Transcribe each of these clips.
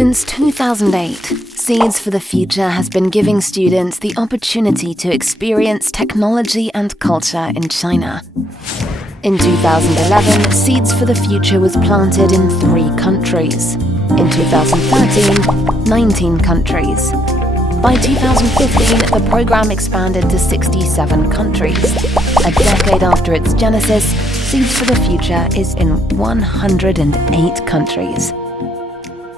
Since 2008, Seeds for the Future has been giving students the opportunity to experience technology and culture in China. In 2011, Seeds for the Future was planted in 3 countries. In 2013, 19 countries. By 2015, the program expanded to 67 countries. A decade after its genesis, Seeds for the Future is in 108 countries.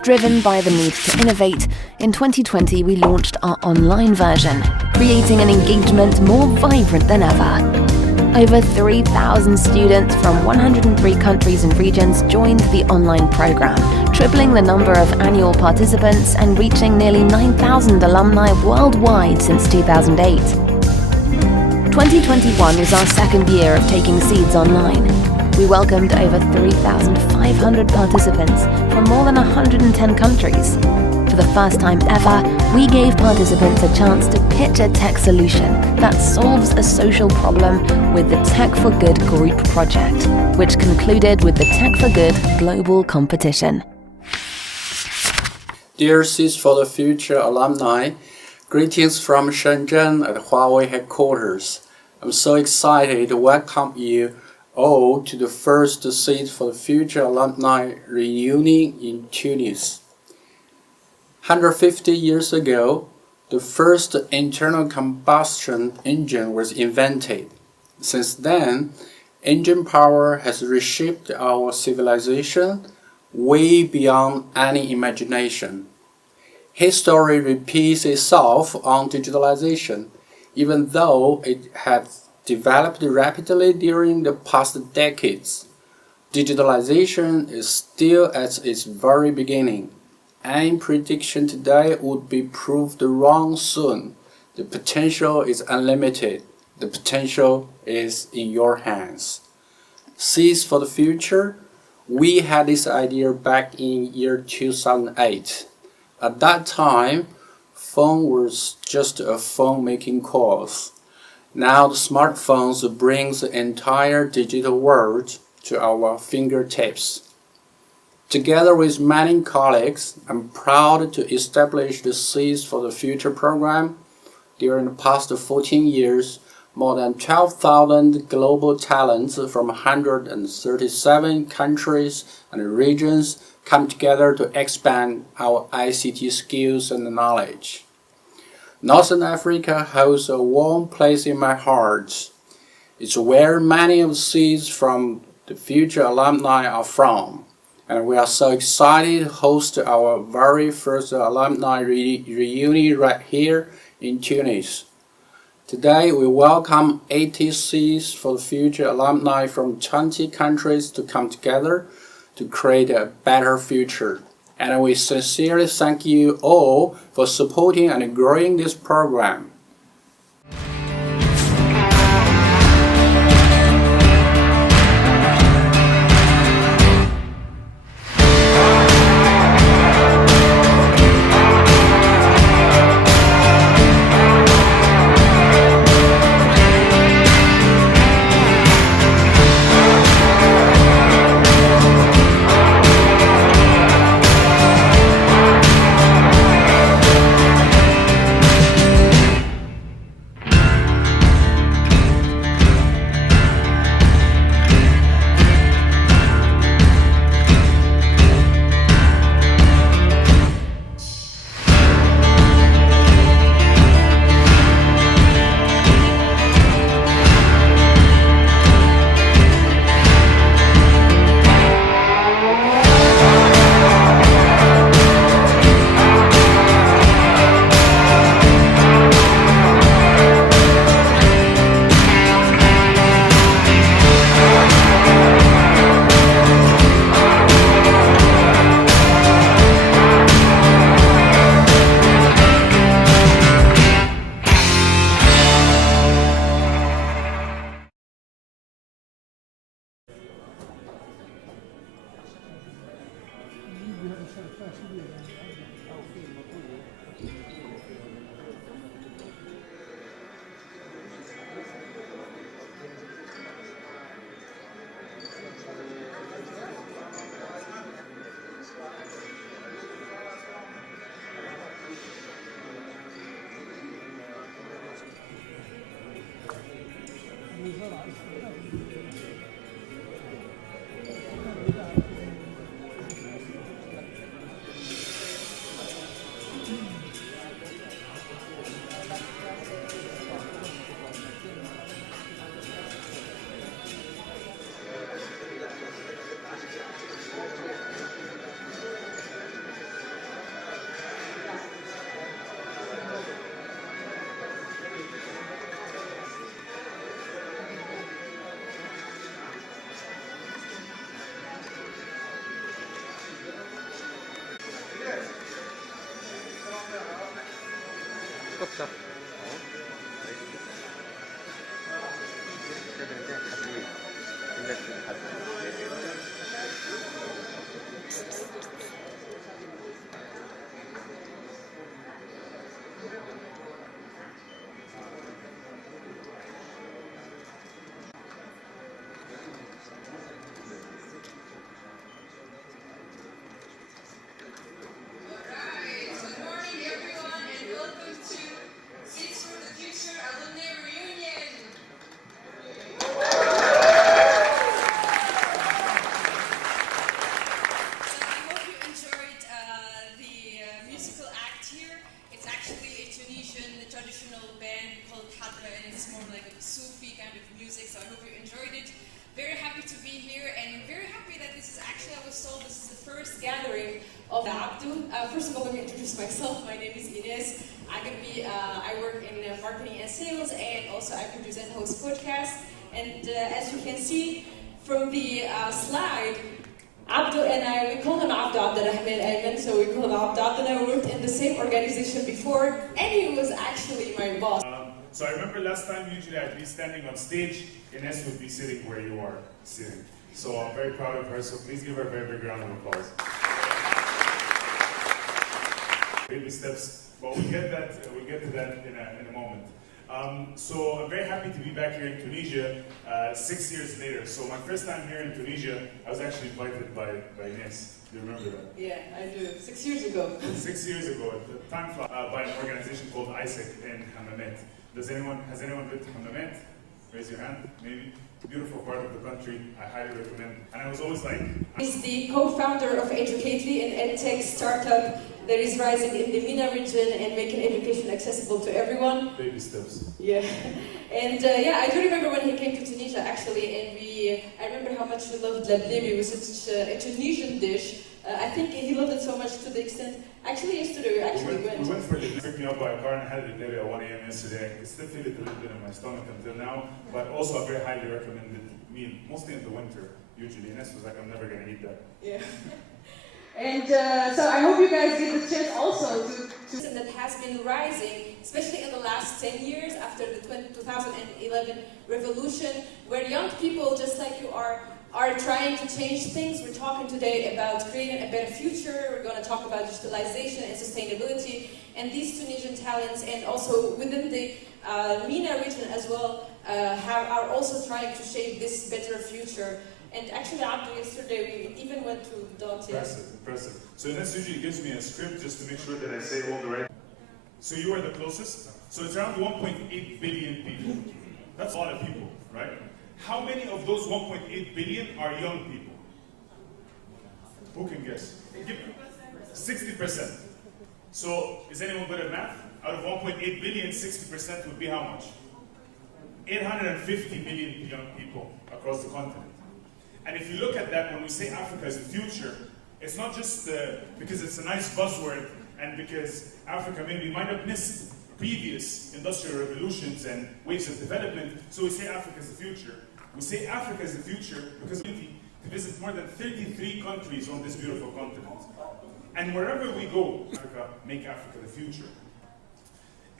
Driven by the need to innovate, in 2020 we launched our online version, creating an engagement more vibrant than ever. Over 3,000 students from 103 countries and regions joined the online program, tripling the number of annual participants and reaching nearly 9,000 alumni worldwide since 2008. 2021 was our second year of taking Seeds online. We welcomed over 3,500 participants from more than 110 countries. For the first time ever, we gave participants a chance to pitch a tech solution that solves a social problem with the Tech for Good group project, which concluded with the Tech for Good global competition. Dear Seeds for the Future alumni, greetings from Shenzhen at Huawei headquarters. I'm so excited to welcome you all to the first Seeds for the Future alumni reunion in Tunis. 150 years ago, the first internal combustion engine was invented. Since then, engine power has reshaped our civilization way beyond any imagination. History repeats itself on digitalization, even though it has developed rapidly during the past decades. Digitalization is still at its very beginning. Any prediction today would be proved wrong soon. The potential is unlimited. The potential is in your hands. Seeds for the Future, we had this idea back in year 2008. At that time, phone was just a phone making calls. Now the smartphones brings the entire digital world to our fingertips. Together with many colleagues, I'm proud to establish the Seeds for the Future program. During the past 14 years, more than 12,000 global talents from 137 countries and regions come together to expand our ICT skills and knowledge. Northern Africa holds a warm place in my heart. It's where many of the Seeds from the Future alumni are from. And we are so excited to host our very first alumni reunion right here in Tunis. Today we welcome 80 Seeds for the Future alumni from 20 countries to come together to create a better future. And we sincerely thank you all for supporting and growing this program. 쫙 되는데 같이 인덱스 같이 Alumni reunion! So I hope you enjoyed the musical act here. It's actually a Tunisian traditional band called Hadra, and it's more like a Sufi kind of music, so I hope you enjoyed it. Very happy to be here, and very happy that this is actually, I was told, this is the first gathering of Abdu. First of all, let me introduce myself. My name is Ines. I work in marketing and sales, and also I produce and host podcasts. And as you can see from the slide, Abdu and I, we call him Abdu Abdurrahman Ayman, so we call him Abdu. Abdu and I worked in the same organization before, and he was actually my boss. So I remember last time, usually I'd be standing on stage, Ines would be sitting where you are sitting. So I'm very proud of her, so please give her a very big round of applause. Baby steps, but we'll get to that in a moment. So I'm very happy to be back here in Tunisia 6 years later. So my first time here in Tunisia, I was actually invited by Ines. Do you remember that? Yeah, I do. 6 years ago. 6 years ago, at the time by an organization called ISEC in Hammamet. Has anyone been to Hammamet? Raise your hand, maybe. Beautiful part of the country, I highly recommend. And I was always like... He's the co-founder of Educately, an edtech startup that is rising in the MENA region and making education accessible to everyone. Baby steps. Yeah. And yeah, I do remember when he came to Tunisia actually, and I remember how much we loved lablebi. It was such a Tunisian dish. I think he loved it so much to the extent, actually yesterday we went. We went for it. Picked me up by a car and I had it lablebi at 1 a.m. yesterday. I still feel it a little bit in my stomach until now, but also a very highly recommended meal, mostly in the winter, usually. Ines was like, I'm never going to eat that. Yeah. And so I hope you guys get the chance also to that has been rising, especially in the last 10 years after the 2011 revolution, where young people, just like you are trying to change things. We're talking today about creating a better future. We're going to talk about digitalization and sustainability. And these Tunisian talents, and also within the MENA region as well, are also trying to shape this better future. And actually, after yesterday, we even went to Dot. Impressive. So Ines usually gives me a script just to make sure that I say all the right. So you are the closest. So it's around 1.8 billion people. That's a lot of people, right? How many of those 1.8 billion are young people? Who can guess? 60%. So is anyone good at math? Out of 1.8 billion, 60% would be how much? 850 million young people across the continent. And if you look at that, when we say Africa is the future, it's not just because it's a nice buzzword and because Africa maybe might have missed previous industrial revolutions and waves of development, so we say Africa is the future. We say Africa is the future because we need to visit more than 33 countries on this beautiful continent. And wherever we go, Africa, make Africa the future.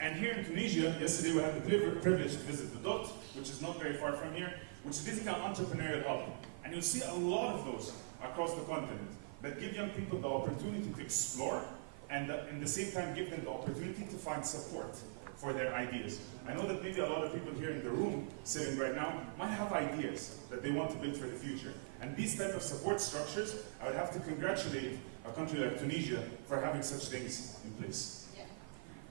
And here in Tunisia, yesterday we had the privilege to visit the Dot, which is not very far from here, which is basically an entrepreneurial hub. And you'll see a lot of those across the continent that give young people the opportunity to explore and at the same time give them the opportunity to find support for their ideas. I know that maybe a lot of people here in the room sitting right now might have ideas that they want to build for the future. And these type of support structures, I would have to congratulate a country like Tunisia for having such things in place.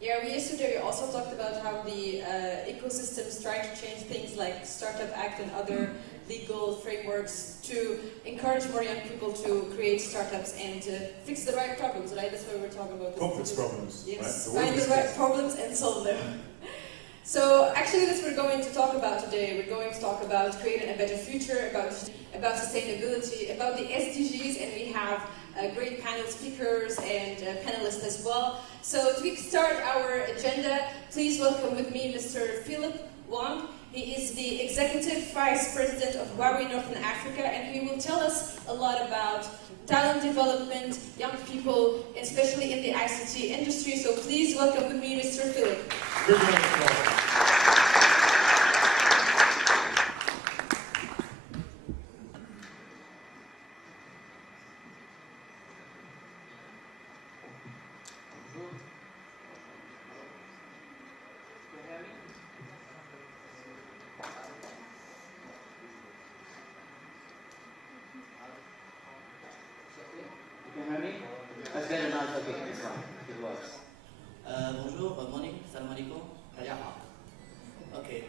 Yeah, yesterday we also talked about how the ecosystem is trying to change things like Startup Act and other legal frameworks to encourage more young people to create startups and to fix the right problems, right? That's what we're talking about. Complex problems, yes, right? Find the right problems and solve them. So actually that's what we're going to talk about today. We're going to talk about creating a better future, about sustainability, about the SDGs, and we have great panel speakers and panelists as well. So to start our agenda, please welcome with me Mr. Philip Wong. He is the Executive Vice President of Huawei Northern Africa, and he will tell us a lot about talent development, young people, especially in the ICT industry. So please welcome with me Mr. Philip. Good morning. Bonjour, morning, salam alaikum. Okay.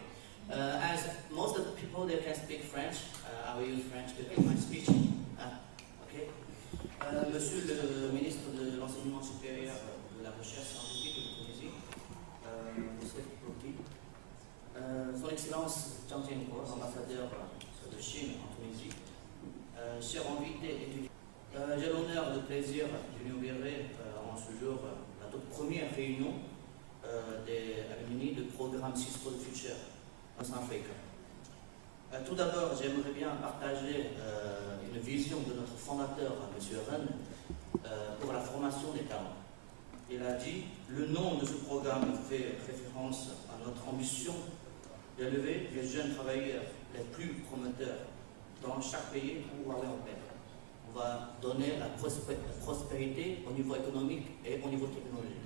As most of the people they can speak French, I will use French to make my speech. Okay. Monsieur le ministre de l'Enseignement supérieur, de la Recherche scientifique de Tunisie, SFTF, Son Excellence Zhang Jianguo, ambassadeur de Chine en Tunisie, chers invités étudiants, j'ai l'honneur et le plaisir d'inaugurer en ce jour la toute première réunion des alumni du programme Six for the Future en Afrique. Tout d'abord, j'aimerais bien partager une vision de notre fondateur, M. Ren, pour la formation des talents. Il a dit, le nom de ce programme fait référence à notre ambition d'élever les jeunes travailleurs les plus promoteurs dans chaque pays où Huawei opère. On va donner la prospérité au niveau économique et au niveau technologique.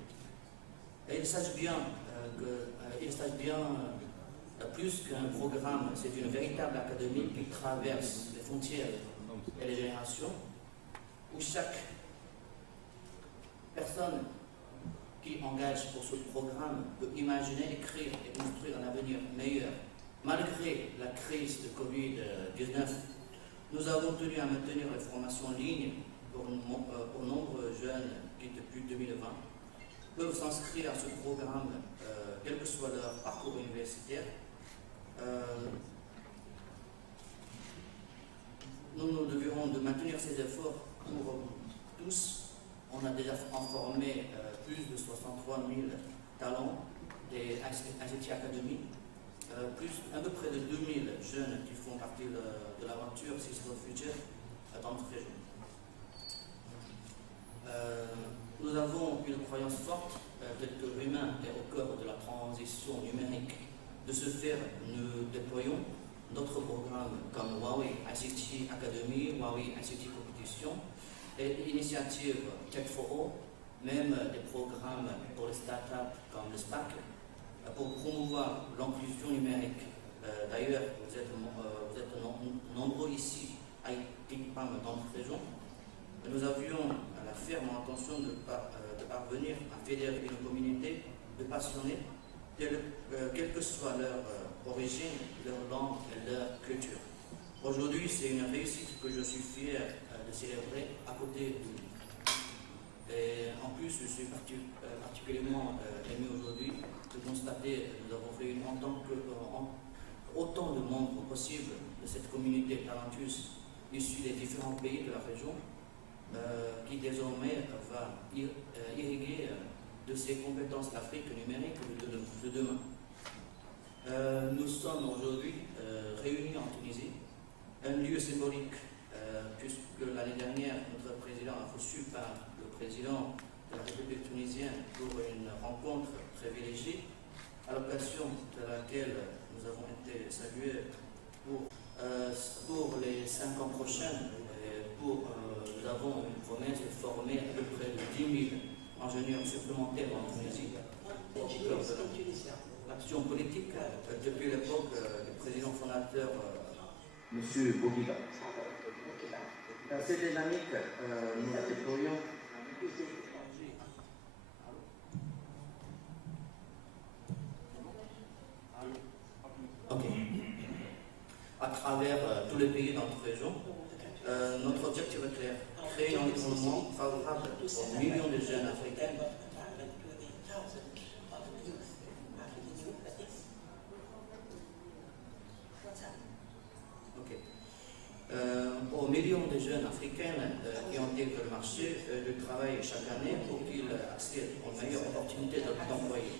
Et il s'agit bien plus qu'un programme, c'est une véritable académie qui traverse les frontières et les générations, où chaque personne qui engage pour ce programme peut imaginer, écrire et construire un avenir meilleur. Malgré la crise de Covid-19, nous avons tenu à maintenir les formations en ligne pour nombreux jeunes qui, depuis 2020, peuvent s'inscrire à ce programme, quel que soit leur parcours universitaire. Nous devrons de maintenir ces efforts pour tous. On a déjà formé plus de 63 000 talents des ICT Academy, un peu près de 2000 jeunes qui font partie de l'aventure Six for the Future dans notre région. Nous avons une croyance forte que l'humain est au cœur de la transition numérique. De ce fait, nous déployons d'autres programmes comme Huawei ICT Academy, Huawei ICT Competition et l'initiative Tech for All, même des programmes pour les startups comme le SPAC, pour promouvoir l'inclusion numérique. D'ailleurs, vous êtes nombreux ici à Tikpam dans notre région. Nous avions la ferme intention de parvenir à fédérer une communauté de passionnés, quelle que soit leur origine, leur langue et leur culture. Aujourd'hui, c'est une réussite que je suis fier de célébrer à côté de vous. Et en plus, je suis particulièrement ému aujourd'hui de constater que nous avons réuni autant de membres possibles de cette communauté talentueuse issue des différents pays de la région, qui désormais va irriguer de ses compétences l'Afrique numérique de demain. Nous sommes aujourd'hui réunis en Tunisie, un lieu symbolique, puisque l'année dernière, notre président a reçu par le président de la République tunisienne pour une rencontre privilégiée, à l'occasion de laquelle nous avons été salués pour les 5 ans prochains. Nous avons une promesse de former à peu près de 10 000 ingénieurs supplémentaires en Tunisie. L'action politique, depuis l'époque du président fondateur, M. Bouguiba. Cette dynamique, nous la déployons. Ok. À travers tous les pays dans notre région, notre objectif est clair, créer un environnement favorable aux millions de jeunes africains. Aux millions de jeunes africains qui intègrent le marché du travail chaque année pour qu'ils accèdent aux meilleures opportunités d'employer.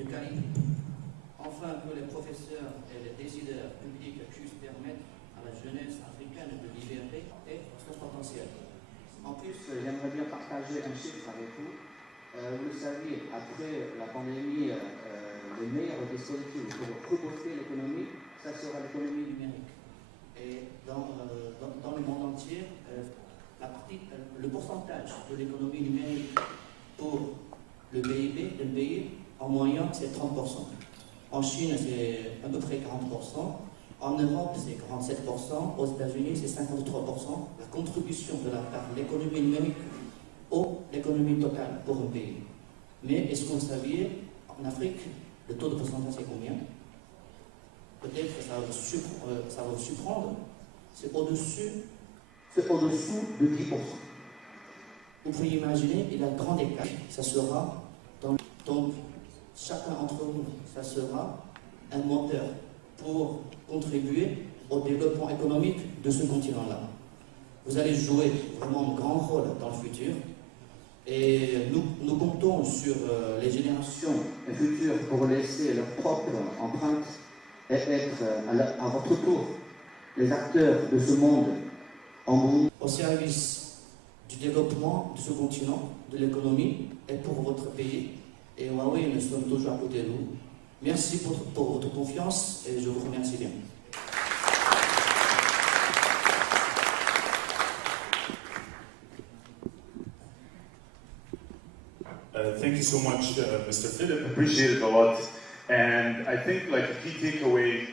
de qualité. Enfin, que les professeurs et les décideurs publics puissent permettre à la jeunesse africaine de libérer son potentiel. En plus, j'aimerais bien partager un chiffre avec vous. Vous le savez, après la pandémie, le meilleur dispositif pour rebooster l'économie, ça sera l'économie numérique. Et dans le monde entier, le pourcentage de l'économie numérique pour le PIB d'un pays, en moyenne, c'est 30%. En Chine, c'est à peu près 40%. En Europe, c'est 47%. Aux États-Unis, c'est 53%. La contribution de la part de l'économie numérique à l'économie totale pour un pays. Mais est-ce que vous saviez, en Afrique, le taux de pourcentage, c'est combien? Peut-être que ça va vous surprendre. C'est au-dessous de 10%. Vous pouvez imaginer, il y a un grand écart. Ça sera, donc, chacun d'entre nous, ça sera un moteur pour contribuer au développement économique de ce continent-là. Vous allez jouer vraiment un grand rôle dans le futur. Et nous comptons sur les générations futures pour laisser leur propre empreinte et être à votre tour les acteurs de ce monde au service du développement de ce continent, de l'économie et pour votre pays. Et Huawei, nous sommes toujours à côté de vous. Merci pour votre confiance et je vous remercie bien. Thank you so much, Mr. Philip. Appreciate it a lot. And I think like a key takeaway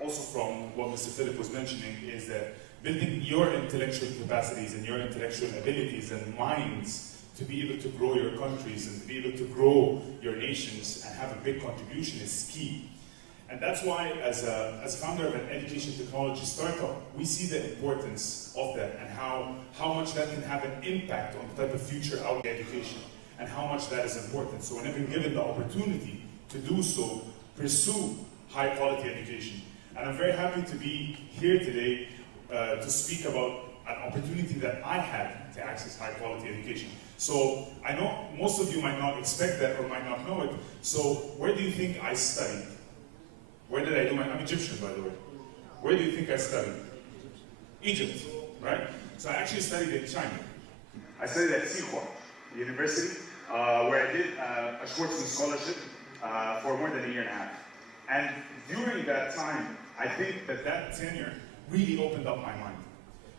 also from what Mr. Philip was mentioning is that building your intellectual capacities and your intellectual abilities and minds to be able to grow your countries and to be able to grow your nations and have a big contribution is key. And that's why, as a founder of an education technology startup, we see the importance of that and how much that can have an impact on the type of future out of education and how much that is important. So whenever you're given the opportunity to do so, pursue high quality education. And I'm very happy to be here today to speak about an opportunity that I had to access high quality education. So I know most of you might not expect that or might not know it. So where do you think I studied? Where did I do I'm Egyptian, by the way. Where do you think I studied? Egypt, right? So I actually studied in China. I studied at Tsinghua University, where I did a Schwarzman scholarship for more than a year and a half. And during that time, I think that tenure really opened up my mind.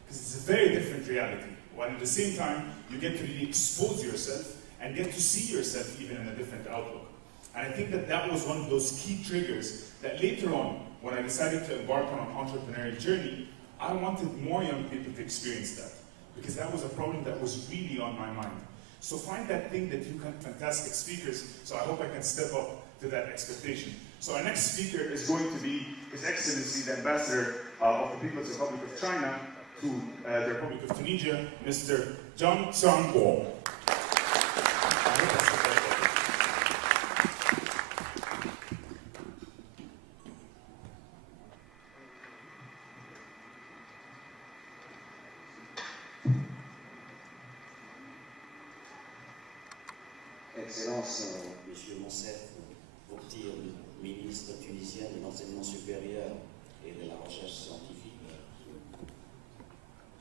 Because it's a very different reality. While at the same time, you get to really expose yourself and get to see yourself even in a different outlook. And I think that was one of those key triggers that later on, when I decided to embark on an entrepreneurial journey, I wanted more young people to experience that. Because that was a problem that was really on my mind. So find that thing that you can, fantastic speakers, so I hope I can step up to that expectation. So our next speaker is going to be His Excellency, the Ambassador of the People's Republic of China to the Republic of Tunisia, Mr. Wong. Excellence, Monsieur Monsef, Bourtir, ministre tunisien de l'enseignement supérieur et de la recherche scientifique.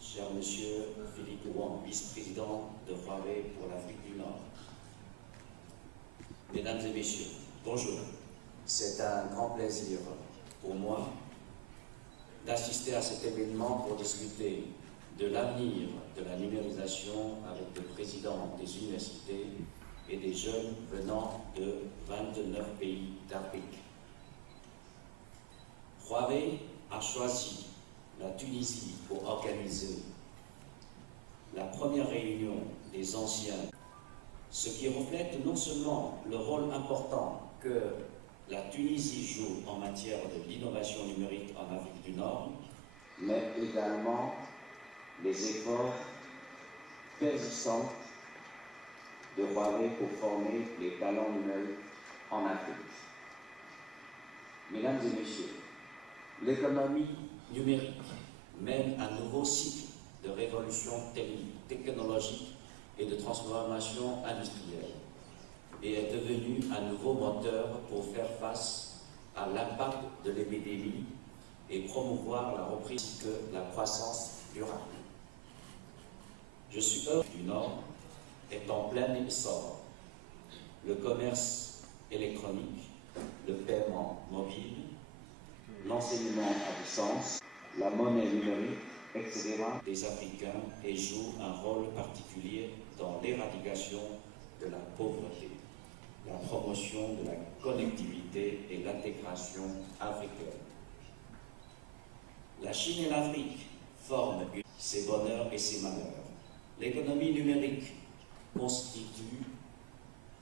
Cher Monsieur Philippe Wong, vice-président de Huawei pour l'Afrique du Nord. Mesdames et Messieurs, bonjour. C'est un grand plaisir pour moi d'assister à cet événement pour discuter de l'avenir de la numérisation avec le président des universités et des jeunes venant de 29 pays d'Afrique. Huawei a choisi la Tunisie pour organiser la première réunion des anciens, ce qui reflète non seulement le rôle important que la Tunisie joue en matière de l'innovation numérique en Afrique du Nord, mais également les efforts persistants de Huawei pour former les talents numériques en Afrique. Mesdames et Messieurs, l'économie numérique mène un nouveau cycle de révolution technologique et de transformation industrielle et est devenue un nouveau nouveau moteur pour faire face à l'impact de l'épidémie et promouvoir la reprise que la croissance durable. Je suis heureux du Nord est en plein essor. Le commerce électronique, le paiement mobile, l'enseignement à distance, la monnaie numérique, etc. des Africains et jouent un rôle particulier dans l'éradication de la pauvreté, la promotion de la connectivité et l'intégration africaine. La Chine et l'Afrique forment ses bonheurs et ses malheurs. L'économie numérique constitue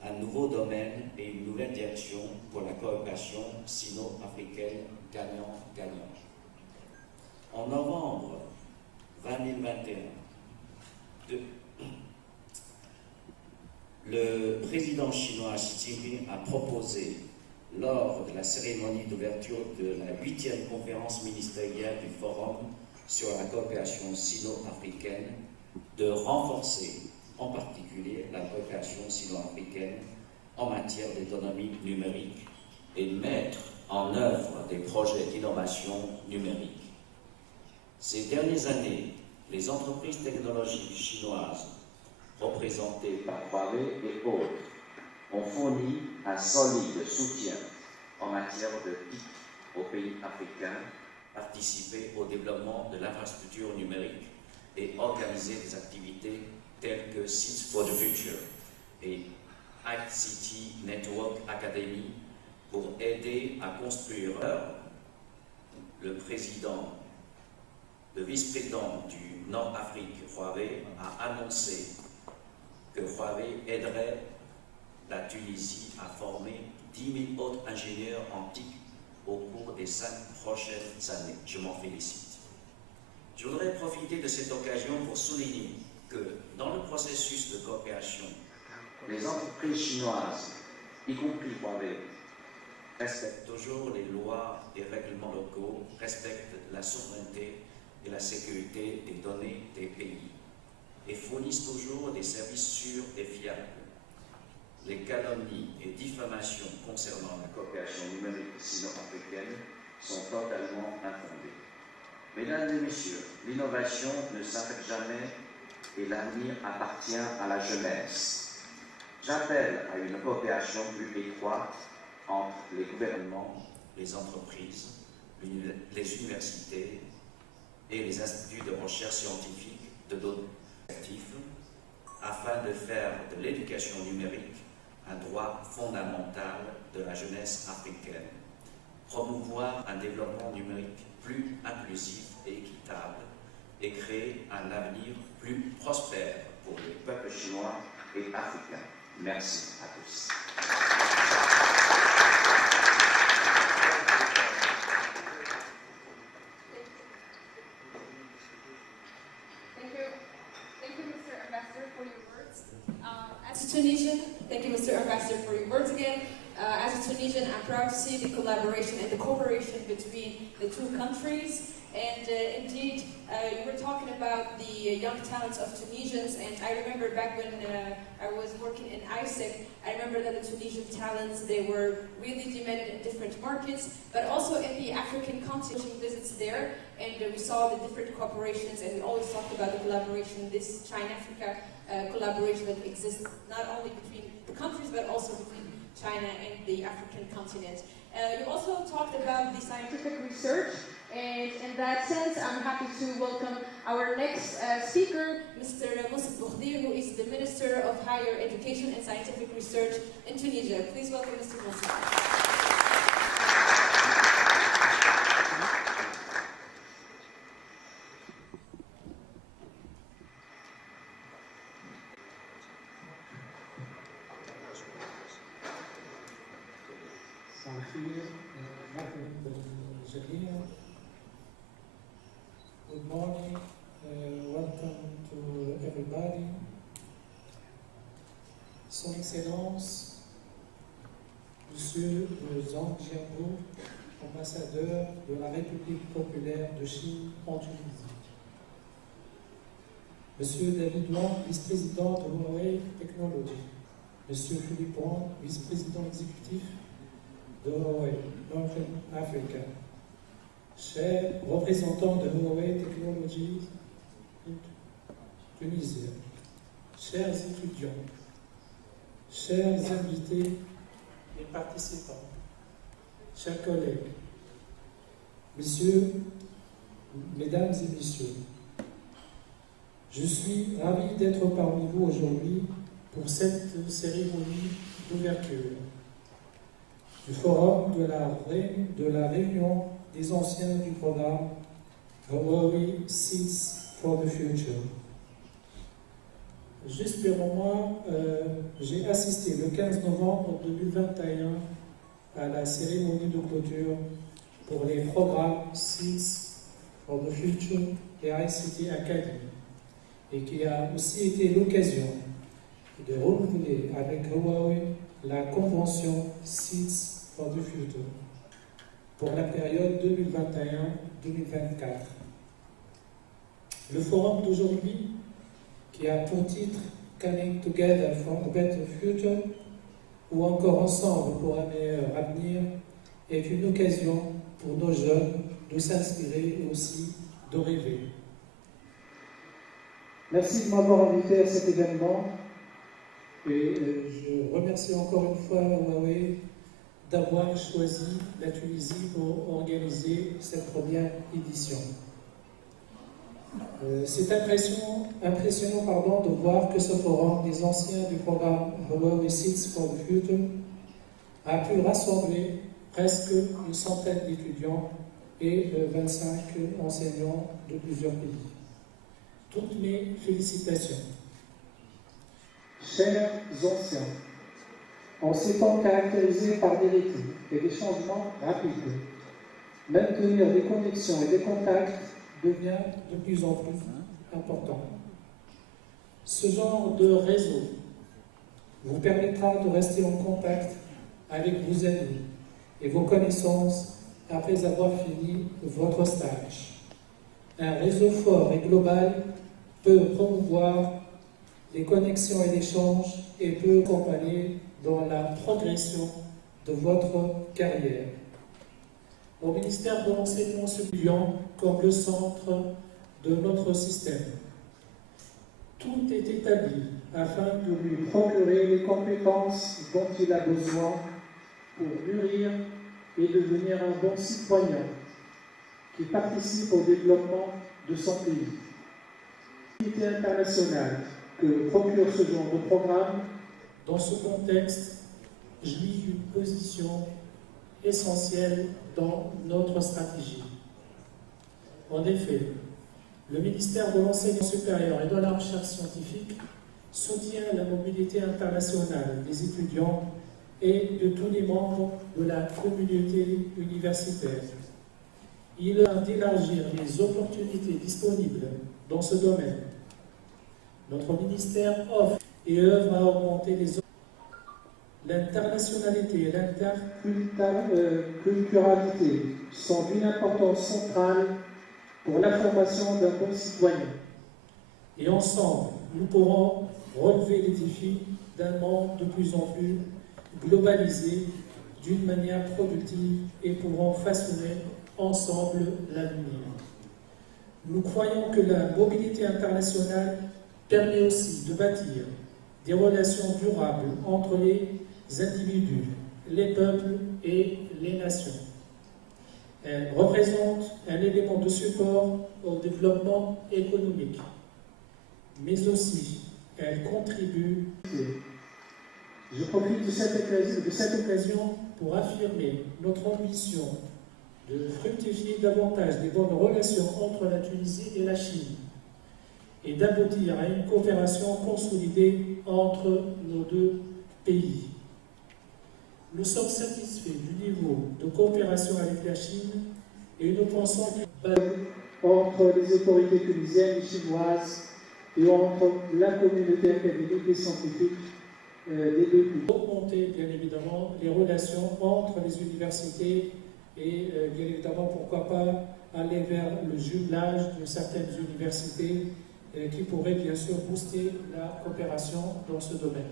un nouveau domaine et une nouvelle direction pour la coopération sino-africaine gagnant-gagnant. En novembre 2021, le président chinois Xi Jinping a proposé, lors de la cérémonie d'ouverture de la 8e conférence ministérielle du Forum sur la coopération sino-africaine, de renforcer en particulier la coopération sino-africaine en matière d'autonomie numérique et mettre en œuvre des projets d'innovation numérique. Ces dernières années, les entreprises technologiques chinoises, représentées par Huawei et autres, ont fourni un solide soutien en matière de TIC aux pays africains, participé au développement de l'infrastructure numérique et organisé des activités telles que Seeds for the Future et ICT Network Academy pour aider à construire. Le vice-président du Nord-Afrique, Huawei, a annoncé que Huawei aiderait la Tunisie à former 10 000 autres ingénieurs en TIC au cours des 5 prochaines années. Je m'en félicite. Je voudrais profiter de cette occasion pour souligner que dans le processus de coopération, les entreprises chinoises, y compris Huawei, respectent toujours les lois et règlements locaux, respectent la souveraineté et la sécurité des données des pays et fournissent toujours des services sûrs et fiables. Les calomnies et diffamations concernant la coopération numérique sino-africaine sont totalement infondées. Mesdames et messieurs, l'innovation ne s'arrête jamais et l'avenir appartient à la jeunesse. J'appelle à une coopération plus étroite entre les gouvernements, les entreprises, les universités et les instituts de recherche scientifique de données actifs afin de faire de l'éducation numérique un droit fondamental de la jeunesse africaine, promouvoir un développement numérique plus inclusif et équitable et créer un avenir plus prospère pour les peuples chinois et africains. Merci à tous. As a Tunisian, thank you, Mr. Ambassador, for your words again. As a Tunisian, I'm proud to see the collaboration and the cooperation between the two countries. And indeed, you were talking about the young talents of Tunisians, and I remember back when I was working in ISEC, I remember that the Tunisian talents, they were really demanded in different markets, but also in the African continent, visits there, and we saw the different cooperations, and we always talked about the collaboration, this China-Africa collaboration that exists not only between the countries, but also between China and the African continent. You also talked about the scientific research, and in that sense, I'm happy to welcome our next speaker, Mr. Moussa Boukdir, who is the Minister of Higher Education and Scientific Research in Tunisia. Please welcome Mr. Moussa. Good morning, welcome to everybody. Son Excellence, Monsieur Zhang Jianbo, ambassadeur de la République populaire de Chine en Tunisie. Monsieur David Wong, vice-président de Huawei Technology. Monsieur Philippe Wong, vice-président exécutif de Huawei, Northern Africa, chers représentants de Huawei Technologies Tunisia, chers étudiants, chers invités et participants, chers collègues, messieurs, mesdames et messieurs, je suis ravi d'être parmi vous aujourd'hui pour cette cérémonie d'ouverture du forum de la réunion des anciens du programme Huawei Seeds for the Future. Juste pour moi, j'ai assisté le 15 novembre 2021 à la cérémonie de clôture pour les programmes Seeds for the Future et ICT Academy, et qui a aussi été l'occasion de renouveler avec Huawei la convention Seeds for the Future pour la période 2021-2024. Le forum d'aujourd'hui, qui a pour titre Coming Together for a Better Future, ou encore Ensemble pour un meilleur avenir, est une occasion pour nos jeunes de s'inspirer et aussi de rêver. Merci de m'avoir invité à cet événement et je remercie encore une fois Huawei d'avoir choisi la Tunisie pour organiser cette première édition. C'est impressionnant de voir que ce forum des anciens du programme Huawei Seeds for the Future a pu rassembler presque une centaine d'étudiants et 25 enseignants de plusieurs pays. Toutes mes félicitations. Chers anciens, en ces temps caractérisés par des rythmes et des changements rapides, maintenir des connexions et des contacts devient de plus en plus important. Ce genre de réseau vous permettra de rester en contact avec vos amis et vos connaissances après avoir fini votre stage. Un réseau fort et global peut promouvoir les connexions et l'échange et peut accompagner dans la progression de votre carrière. Au ministère de l'Enseignement supérieur comme le centre de notre système, tout est établi afin de lui procurer les compétences dont il a besoin pour mûrir et devenir un bon citoyen qui participe au développement de son pays. L'activité internationale que procure ce genre de programme, dans ce contexte, je lis une position essentielle dans notre stratégie. En effet, le ministère de l'Enseignement supérieur et de la Recherche scientifique soutient la mobilité internationale des étudiants et de tous les membres de la communauté universitaire. Il a d'élargir les opportunités disponibles dans ce domaine. Notre ministère offre et œuvre à augmenter l'internationalité et l'interculturalité sont d'une importance centrale pour la formation d'un bon citoyen. Et ensemble, nous pourrons relever les défis d'un monde de plus en plus globalisé d'une manière productive et pourrons façonner ensemble l'avenir. Nous croyons que la mobilité internationale permet aussi de bâtir des relations durables entre les individus, les peuples et les nations. Elle représente un élément de support au développement économique, mais aussi elle contribue. Je profite de cette occasion pour affirmer notre ambition de fructifier davantage des bonnes relations entre la Tunisie et la Chine et d'aboutir à une coopération consolidée entre nos deux pays. Nous sommes satisfaits du niveau de coopération avec la Chine et nous pensons que entre les autorités tunisiennes et chinoises et entre la communauté académique et scientifique des deux pays. Augmenter bien évidemment les relations entre les universités et bien évidemment pourquoi pas aller vers le jumelage de certaines universités qui pourraient bien sûr booster la coopération dans ce domaine.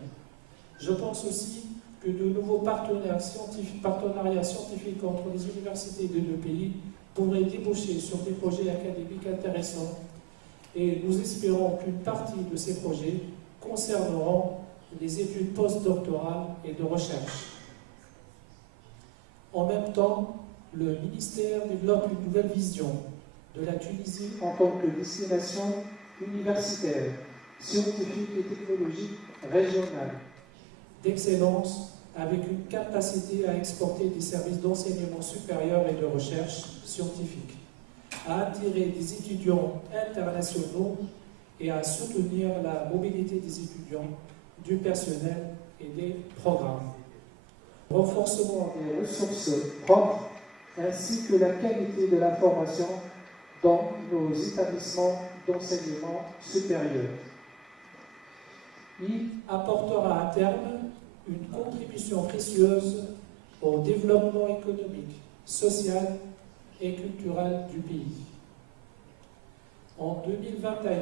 Je pense aussi que de nouveaux partenariats scientifiques entre les universités des deux pays pourraient déboucher sur des projets académiques intéressants et nous espérons qu'une partie de ces projets concerneront les études postdoctorales et de recherche. En même temps, le ministère développe une nouvelle vision de la Tunisie en tant que destination universitaire, scientifique et technologique régionale, d'excellence avec une capacité à exporter des services d'enseignement supérieur et de recherche scientifique, à attirer des étudiants internationaux et à soutenir la mobilité des étudiants, du personnel et des programmes. Renforcement des ressources propres ainsi que la qualité de la formation dans nos établissements d'enseignement supérieur. Il apportera à terme une contribution précieuse au développement économique, social et culturel du pays. En 2021,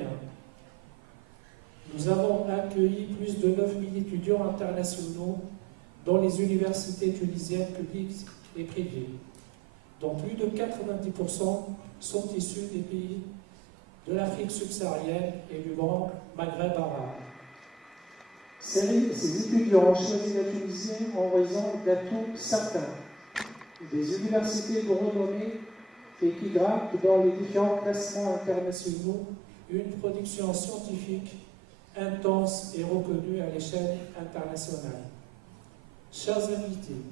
nous avons accueilli plus de 9000 étudiants internationaux dans les universités tunisiennes publiques et privées, dont plus de 90% sont issus des pays de l'Afrique subsaharienne et du Grand Maghreb arabe. Ces étudiants ont choisi la Tunisie en raison d'atouts certains, des universités de renommée et qui grimpent dans les différents classements internationaux une production scientifique intense et reconnue à l'échelle internationale. Chers invités,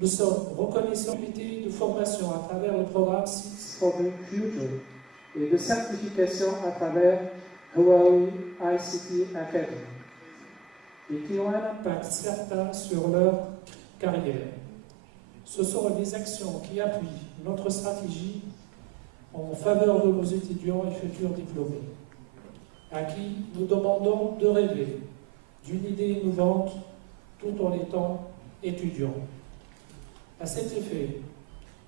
nous sommes reconnaissants de formation à travers le programme Six for the Future et de certification à travers Huawei ICT Academy et qui ont un impact certain sur leur carrière. Ce sont des actions qui appuient notre stratégie en faveur de nos étudiants et futurs diplômés, à qui nous demandons de rêver d'une idée innovante tout en étant étudiants. À cet effet,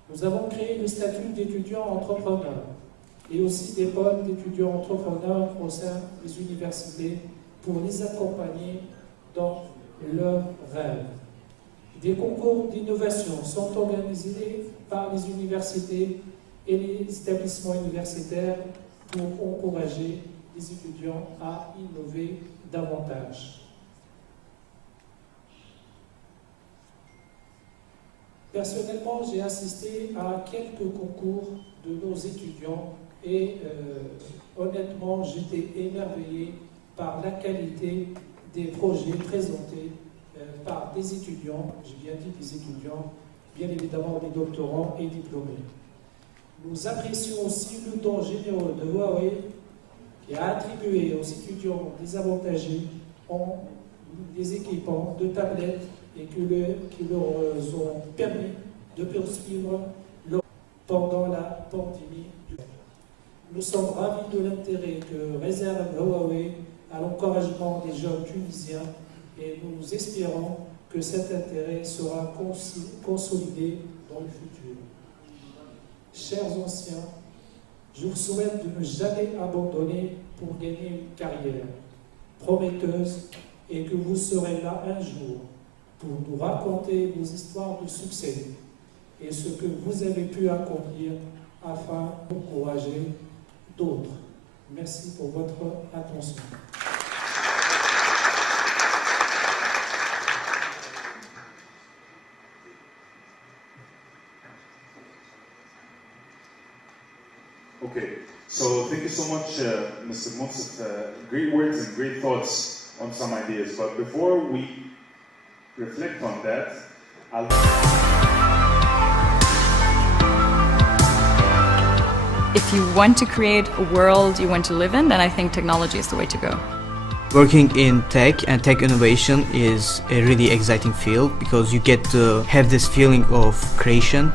nous avons créé le statut d'étudiant entrepreneur et aussi des pôles d'étudiants entrepreneurs au sein des universités pour les accompagner dans leurs rêves. Des concours d'innovation sont organisés par les universités et les établissements universitaires pour encourager les étudiants à innover davantage. Personnellement, j'ai assisté à quelques concours de nos étudiants et honnêtement, j'étais émerveillé par la qualité des projets présentés par des étudiants, j'ai bien dit des étudiants, bien évidemment des doctorants et diplômés. Nous apprécions aussi le don généreux de Huawei qui a attribué aux étudiants désavantagés en des équipements de tablettes et qui leur ont permis de poursuivre pendant la pandémie. Nous sommes ravis de l'intérêt que réserve Huawei à l'encouragement des jeunes tunisiens et nous espérons que cet intérêt sera consolidé dans le futur. Chers anciens, je vous souhaite de ne jamais abandonner pour gagner une carrière prometteuse et que vous serez là un jour pour nous raconter vos histoires de succès et ce que vous avez pu accomplir afin d'encourager d'autres. Merci pour votre attention. Okay, so thank you so much, Mr. Monsef. Great words and great thoughts on some ideas. But before we reflect on that, If you want to create a world you want to live in, then I think technology is the way to go. Working in tech and tech innovation is a really exciting field because you get to have this feeling of creation.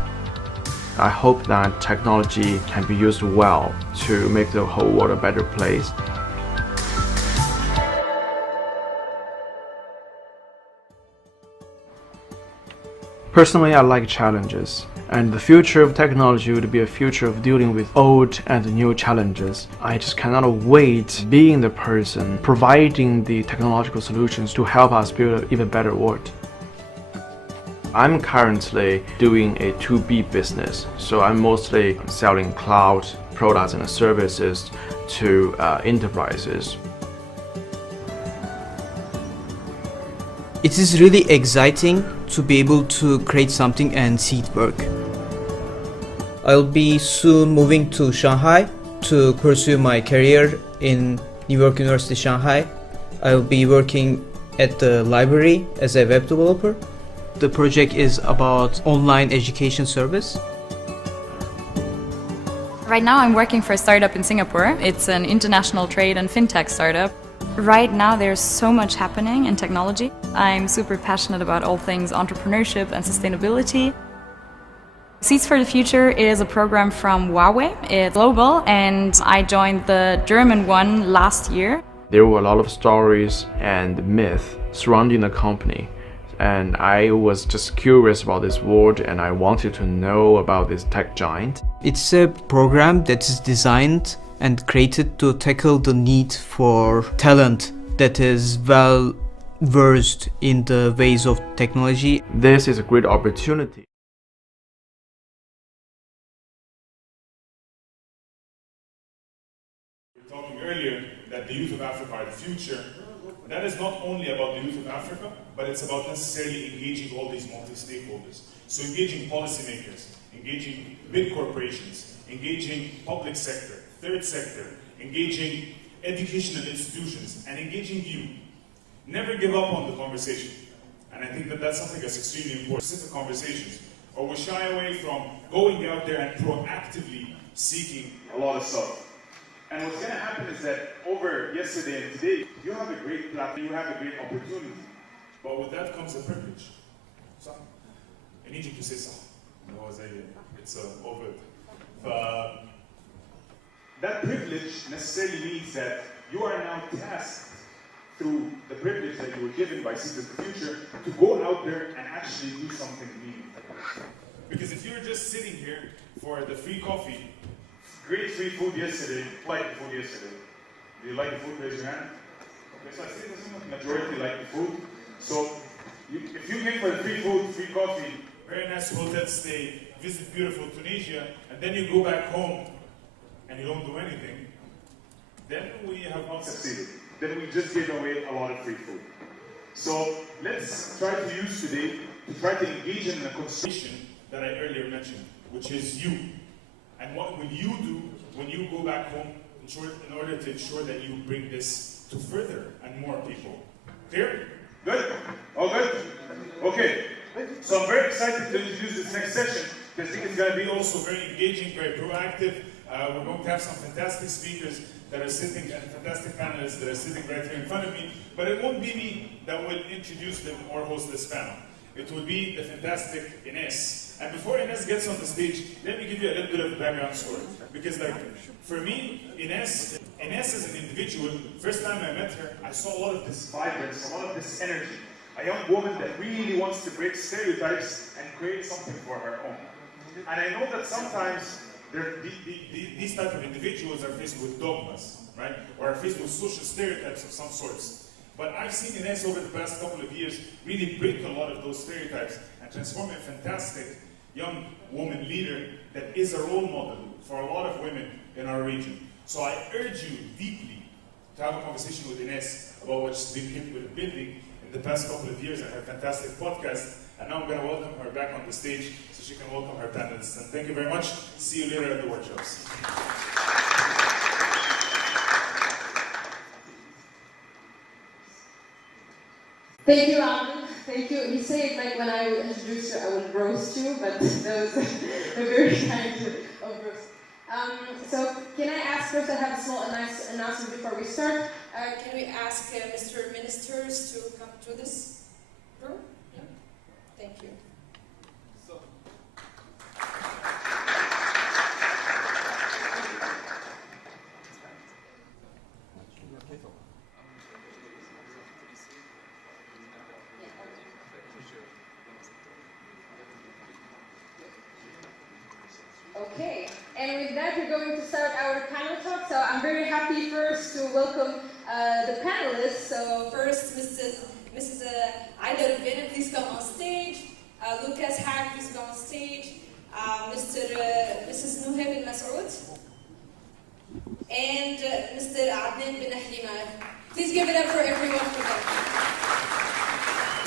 I hope that technology can be used well to make the whole world a better place. Personally, I like challenges. And the future of technology would be a future of dealing with old and new challenges. I just cannot wait being the person providing the technological solutions to help us build an even better world. I'm currently doing a 2B business, so I'm mostly selling cloud products and services to enterprises. It is really exciting to be able to create something and see it work. I'll be soon moving to Shanghai to pursue my career in New York University, Shanghai. I'll be working at the library as a web developer. The project is about online education service. Right now I'm working for a startup in Singapore. It's an international trade and fintech startup. Right now there's so much happening in technology. I'm super passionate about all things entrepreneurship and sustainability. Seeds for the Future is a program from Huawei. It's global and I joined the German one last year. There were a lot of stories and myths surrounding the company, and I was just curious about this world and I wanted to know about this tech giant. It's a program that is designed and created to tackle the need for talent that is well versed in the ways of technology. This is a great opportunity. We were talking earlier that the youth of Africa are the future. That is not only about the youth of Africa, but it's about necessarily engaging all these multi-stakeholders. So engaging policymakers, engaging big corporations, engaging public sector, third sector, engaging educational institutions, and engaging you. Never give up on the conversation. And I think that that's something that's extremely important. Specific conversations, or we shy away from going out there and proactively seeking a lot of stuff. And what's going to happen is that over yesterday and today, you have a great platform, you have a great opportunity. But with that comes a privilege. So, I need you to say something. It's over. That privilege necessarily means that you are now tasked through the privilege that you were given by Seeds of the Future to go out there and actually do something meaningful. Because if you're just sitting here for the free coffee, great free food yesterday, like the food yesterday. Do you like the food? Raise your hand. Okay, so I see the majority like the food. So if you came for the free food, free coffee, very nice hotel stay, visit beautiful Tunisia, and then you go back home and you don't do anything, then we have not succeeded. Then we just gave away a lot of free food. So let's try to use today to try to engage in the conversation that I earlier mentioned, which is you. And what will you do when you go back home in order to ensure that you bring this to further and more people? Clear? Good? All good? Okay. So I'm very excited to introduce this next session because I think it's going to be also very engaging, very proactive. We're going to have some fantastic speakers that are sitting, and fantastic panelists that are sitting right here in front of me. But it won't be me that will introduce them or host this panel. It will be the fantastic Ines. And before Ines gets on the stage, let me give you a little bit of a background story. Because for me, Ines is an individual. First time I met her, I saw a lot of this vibrance, a lot of this energy. A young woman that really wants to break stereotypes and create something for her own. And I know that sometimes these type of individuals are faced with dogmas, right? Or are faced with social stereotypes of some sorts. But I've seen Ines over the past couple of years really break a lot of those stereotypes and transform a fantastic young woman leader that is a role model for a lot of women in our region. So I urge you deeply to have a conversation with Ines about what she's been capable of building in the past couple of years and her fantastic podcast. And now I'm going to welcome her back on the stage so she can welcome her panelists. And thank you very much. See you later at the workshops. Thank you, Alan. Thank you. You say it like when I introduce you, I will roast you, but that was a very kind of roast. So can I ask first, I have a small announcement before we start. Can we ask Mr. Ministers to come to this room? Yeah. Thank you. And with that, we're going to start our panel talk. So I'm very happy first to welcome the panelists. So first, Mrs. Aida Rubena, please come on stage. Lucas Hack, please come on stage. Mrs. Nuheb bin Masoud. And Mr. Adnan bin Ahlima. Please give it up for everyone for them.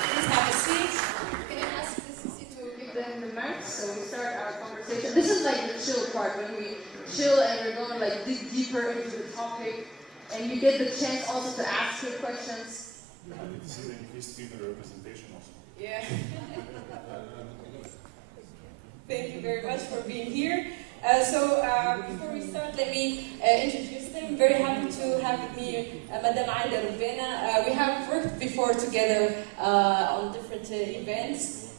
Please have a seat. Can I ask the CC to give them the mic so we start our conversation? This is like the chill part, when we chill and we're going like dig deeper into the topic, and you get the chance also to ask your questions. I did see the increased female representation also. Yeah. Thank you very much for being here. Before we start, let me introduce them. I'm very happy to have with me Madame Aida Rubena. We have worked before together on different events.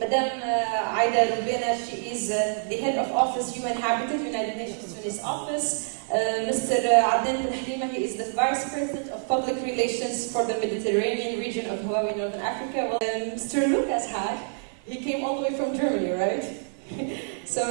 Madame Aida Rubena, she is the head of office Human Habitat, United Nations Tunis office. Mr. Adnan bin Ahlima, he is the Vice President of Public Relations for the Mediterranean region of Huawei, Northern Africa. Mr. Lucas Haag, he came all the way from Germany, right? So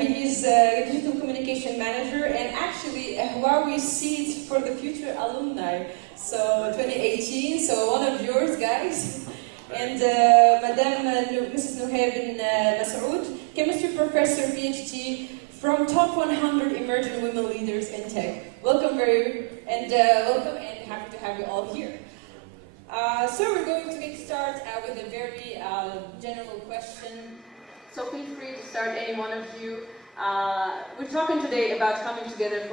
he is a digital communication manager and actually a Huawei seat for the future alumni. So 2018, so one of yours guys. And Mrs. Nuheb bin Masoud, chemistry professor, PhD, from top 100 emerging women leaders in tech. Welcome and happy to have you all here. So we're going to get started with a very general question. So feel free to start, any one of you. We're talking today about coming together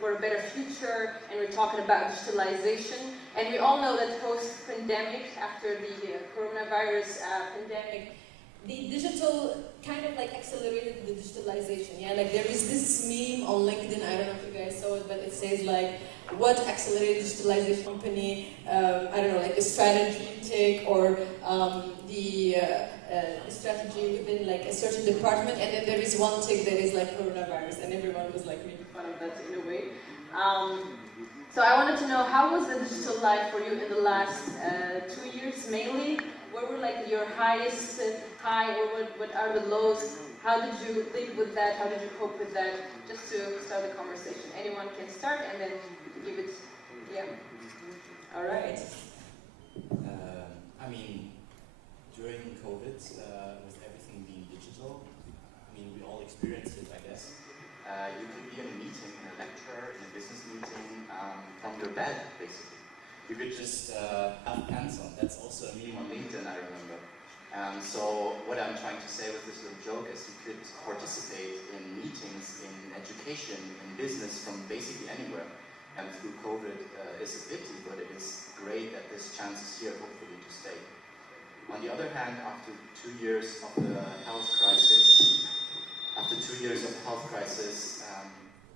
for a better future, and we're talking about digitalization. And we all know that post-pandemic, after the coronavirus pandemic, the digital kind of like accelerated the digitalization. Yeah, like there is this meme on LinkedIn, I don't know if you guys saw it, but it says like, what accelerated digitalization company, I don't know, like a strategy you take, or the strategy within like a certain department, and then there is one tick that is like coronavirus, and everyone was like making fun of that in a way. So I wanted to know, how was the digital life for you in the last 2 years mainly? What were like your highest high, or what are the lows? How did you live with that? How did you cope with that? Just to start the conversation. Anyone can start and then give it, yeah. All right. I mean, during COVID, with everything being digital, I mean, we all experienced it, I guess. You could be in a meeting, in a lecture, in a business meeting, from your bed, basically. You could just have pants on. That's also a meme on LinkedIn, I remember. So what I'm trying to say with this little joke is you could participate in meetings, in education, in business from basically anywhere. And through COVID, it's a pity, but it is great that this chance is here, hopefully, to stay. On the other hand, after 2 years of the health crisis,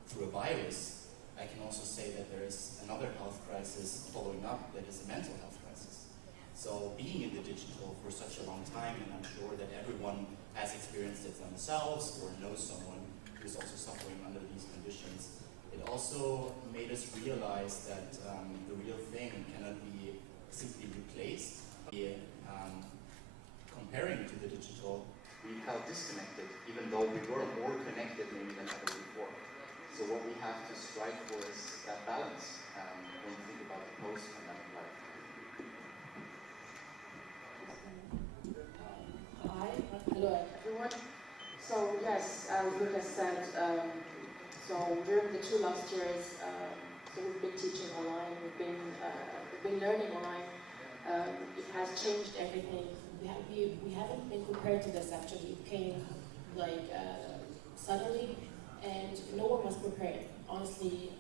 through a virus, I can also say that there is another health crisis following up, that is a mental health crisis. So being in the digital for such a long time, and I'm sure that everyone has experienced it themselves or knows someone who is also suffering under these conditions, it also made us realize that the real thing cannot be simply replaced. Comparing to the digital, we felt disconnected, even though we were more connected maybe than ever before. So what we have to strive for is that balance when you think about the post-pandemic life. Hi, hello everyone. So yes, as Lucas said, so during the 2 last years, so we've been teaching online, we've been learning online. It has changed everything. We haven't been prepared to this actually. It came like suddenly, and no one was prepared. Honestly,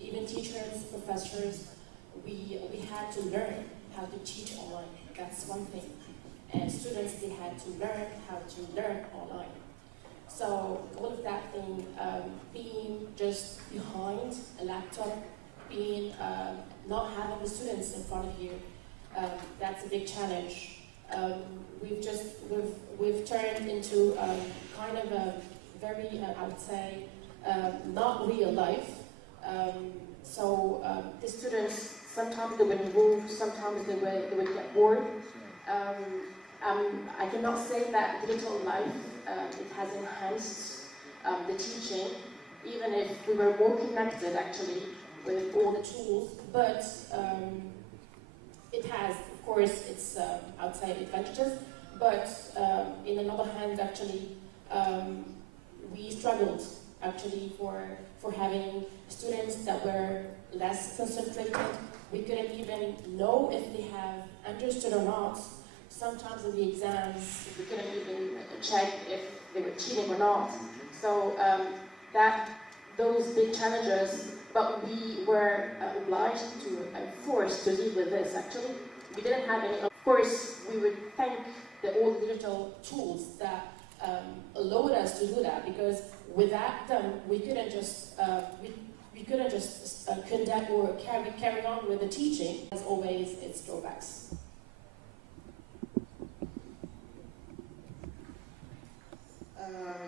even teachers, professors, we had to learn how to teach online. That's one thing. And students, they had to learn how to learn online. So all of that thing, being just behind a laptop, being not having the students in front of you, that's a big challenge. We've turned into kind of a very, I would say, not real life. The students, sometimes they would move, sometimes they would get bored. I cannot say that digital life it has enhanced the teaching, even if we were more connected actually with all the tools, but it has, of course, its outside advantages, but in another hand, actually, we struggled actually for having students that were less concentrated. We couldn't even know if they have understood or not. Sometimes in the exams, we couldn't even check if they were cheating or not. So those big challenges, but we were obliged to, forced to deal with this actually. We didn't have any, of course, we would thank all the digital tools that allowed us to do that, because without them, we couldn't just, conduct or carry on with the teaching. As always, its drawbacks.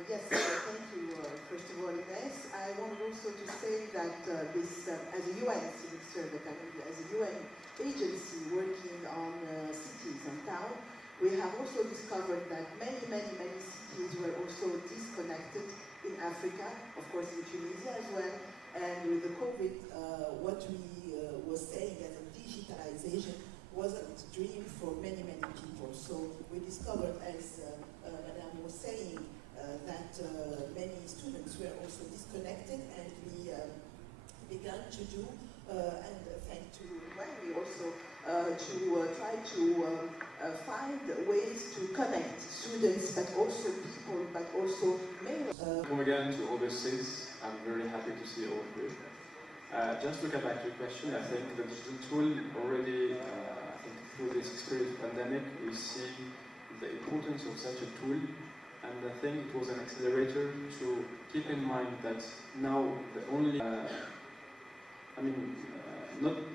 Yes, thank you, first of all, Ines. I want also to say that as a UN civil servant, as a UN agency working on cities and towns, we have also discovered that many cities were also disconnected in Africa, of course in Tunisia as well, and with the COVID, what we were saying as a digitalization wasn't a dream for many people. So we discovered, as Madame was saying, that many students were also disconnected, and we began to do, and thanks to Wong, we also try to find ways to connect students, but also people, but also male. Welcome again to overseas. I'm very happy to see all of you. Just to come back to your question, I think the digital tool already, I think through this experience pandemic, we see the importance of such a tool. And I think it was an accelerator to keep in mind that now the only,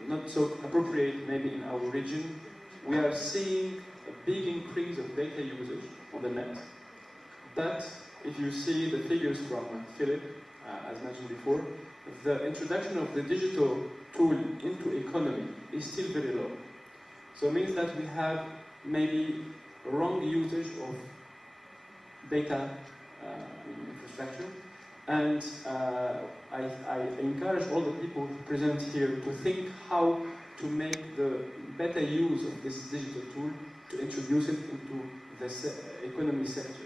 not so appropriate maybe in our region, we are seeing a big increase of data usage on the net. But if you see the figures from Philip, as mentioned before, the introduction of the digital tool into economy is still very low. So it means that we have maybe wrong usage of data infrastructure, and I encourage all the people present here to think how to make the better use of this digital tool to introduce it into the economy sectors.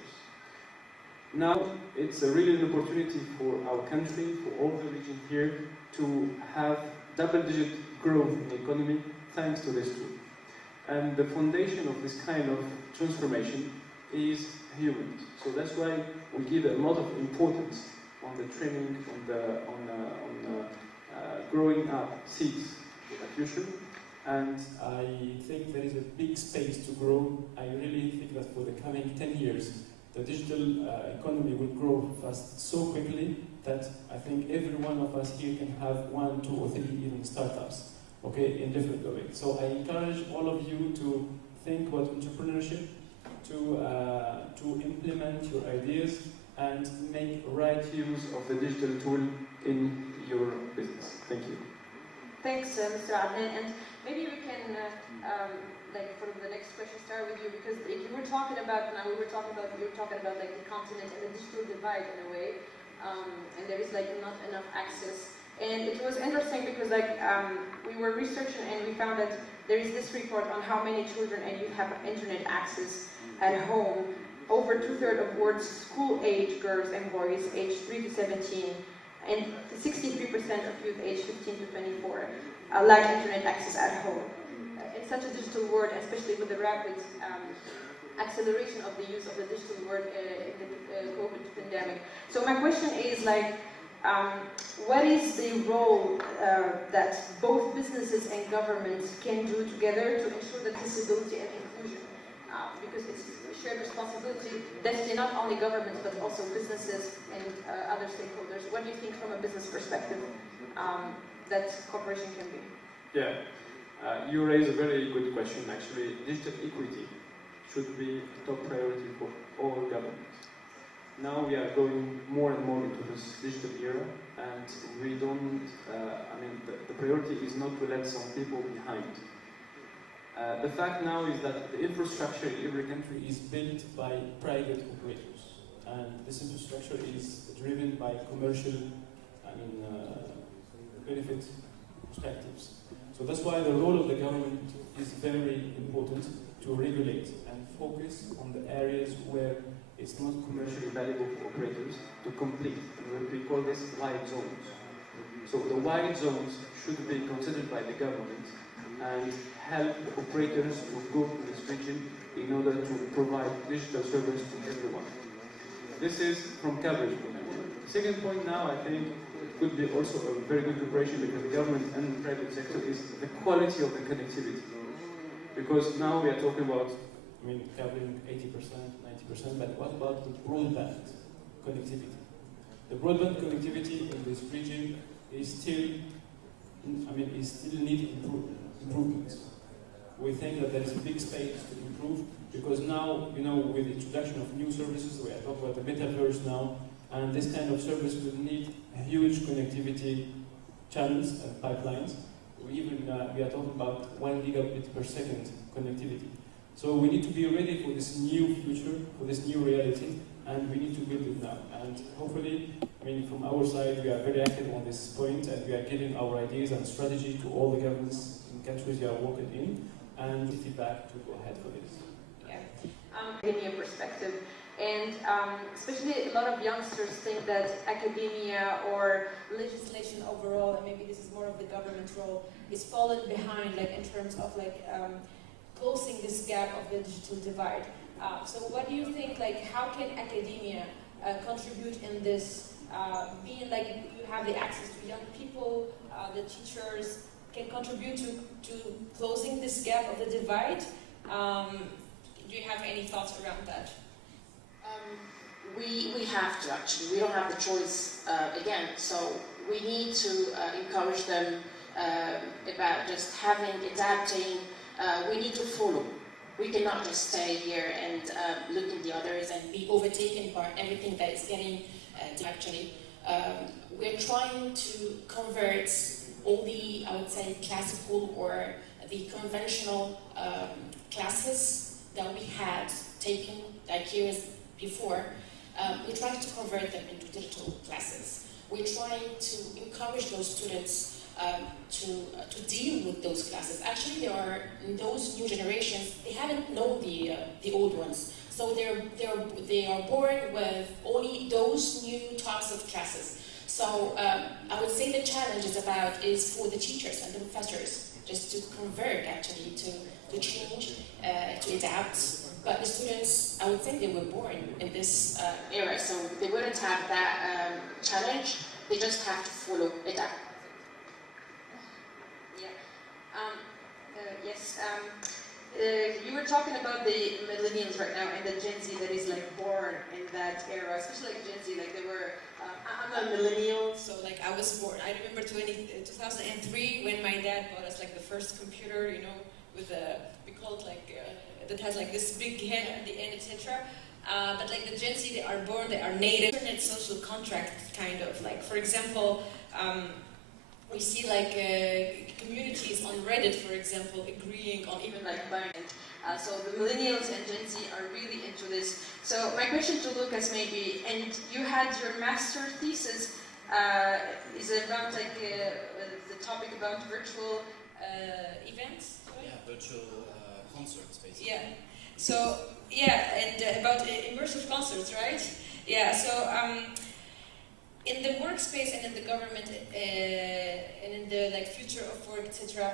Now it's really an opportunity for our country, for all the region here, to have double-digit growth in the economy thanks to this tool. And the foundation of this kind of transformation is humans. So that's why we give a lot of importance on the training, on growing up seeds for the future. And I think there is a big space to grow. I really think that for the coming 10 years, the digital economy will grow fast so quickly that I think every one of us here can have 1, 2, or 3 even startups, okay, in different domains. So I encourage all of you to think about entrepreneurship, to implement your ideas and make right use of the digital tool in your business. Thank you. Thanks, Mr. Adnan. And maybe we can, for the next question, start with you, because you were talking about, you were talking about like the continent and the digital divide in a way, and there is like not enough access. And it was interesting because we were researching and we found that there is this report on how many children and youth have internet access at home. Over 2/3 of world's school-age girls and boys aged 3 to 17, and 63% of youth aged 15 to 24 lack internet access at home. In such a digital world, especially with the rapid acceleration of the use of the digital world in the COVID pandemic. So my question is what is the role that both businesses and governments can do together to ensure that disability and inclusion? Because it's a shared responsibility, definitely not only governments, but also businesses and other stakeholders. What do you think from a business perspective that cooperation can be? Yeah, you raise a very good question. Actually, digital equity should be a top priority for all governments. Now we are going more and more into this digital era, and we don't, the priority is not to let some people behind. The fact now is that the infrastructure in every country is built by private operators. and this infrastructure is driven by commercial, benefit perspectives. So that's why the role of the government is very important to regulate and focus on the areas where it's not commercially valuable for operators to complete. We call this wide zones. So the wide zones should be considered by the government and help the operators to go to this region in order to provide digital service to everyone. This is from coverage point of view. The second point now, I think, could be also a very good preparation because the government and the private sector is the quality of the connectivity. Because now we are talking about, covering 80%, 90%, but what about the broadband connectivity? The broadband connectivity in this region is still, need improvement. We think that there is a big space to improve because now, with the introduction of new services, we are talking about the metaverse now, and this kind of service will need huge connectivity channels and pipelines. We are talking about 1 gigabit per second connectivity. So we need to be ready for this new future, for this new reality, and we need to build it now. And hopefully, from our side, we are very active on this point, and we are giving our ideas and strategy to all the governments in countries we are working in, and feedback to go ahead for this. Academia perspective, and especially a lot of youngsters think that academia or legislation overall, and maybe this is more of the government role, is fallen behind, in terms of closing this gap of the digital divide. So what do you think, how can academia contribute in this, being you have the access to young people, the teachers can contribute to closing this gap of the divide? Do you have any thoughts around that? We have to, actually. We don't have the choice again. So we need to encourage them about just adapting. We need to follow. We cannot just stay here and look at the others and be overtaken by everything that is getting actually. We're trying to convert all the, I would say, classical or the conventional classes that we had taken years before. We're trying to convert them into digital classes. We're trying to encourage those students to deal with those classes. Actually, there are those new generations. They haven't known the old ones, so they are born with only those new types of classes. So I would say the challenge is for the teachers and the professors just to convert actually to change, to adapt. But the students, I would think they were born in this era, so they wouldn't have that challenge. They just have to follow it up. Yeah. Yes. You were talking about the millennials right now and the Gen Z that is born in that era, especially Gen Z. They were. I'm a millennial, so I was born. I remember 2003 when my dad bought us the first computer, with we call it that has this big head at the end, etc. But the Gen Z, they are born, they are native. Internet social contract kind of for example, we see communities on Reddit, for example, agreeing on even buying. So the millennials and Gen Z are really into this. So my question to Lucas maybe, and you had your master thesis is around the topic about virtual events. Right? Yeah, virtual concerts basically. Yeah. So and about immersive concerts, right? Yeah. So in the workspace and in the government and in the future of work, etc.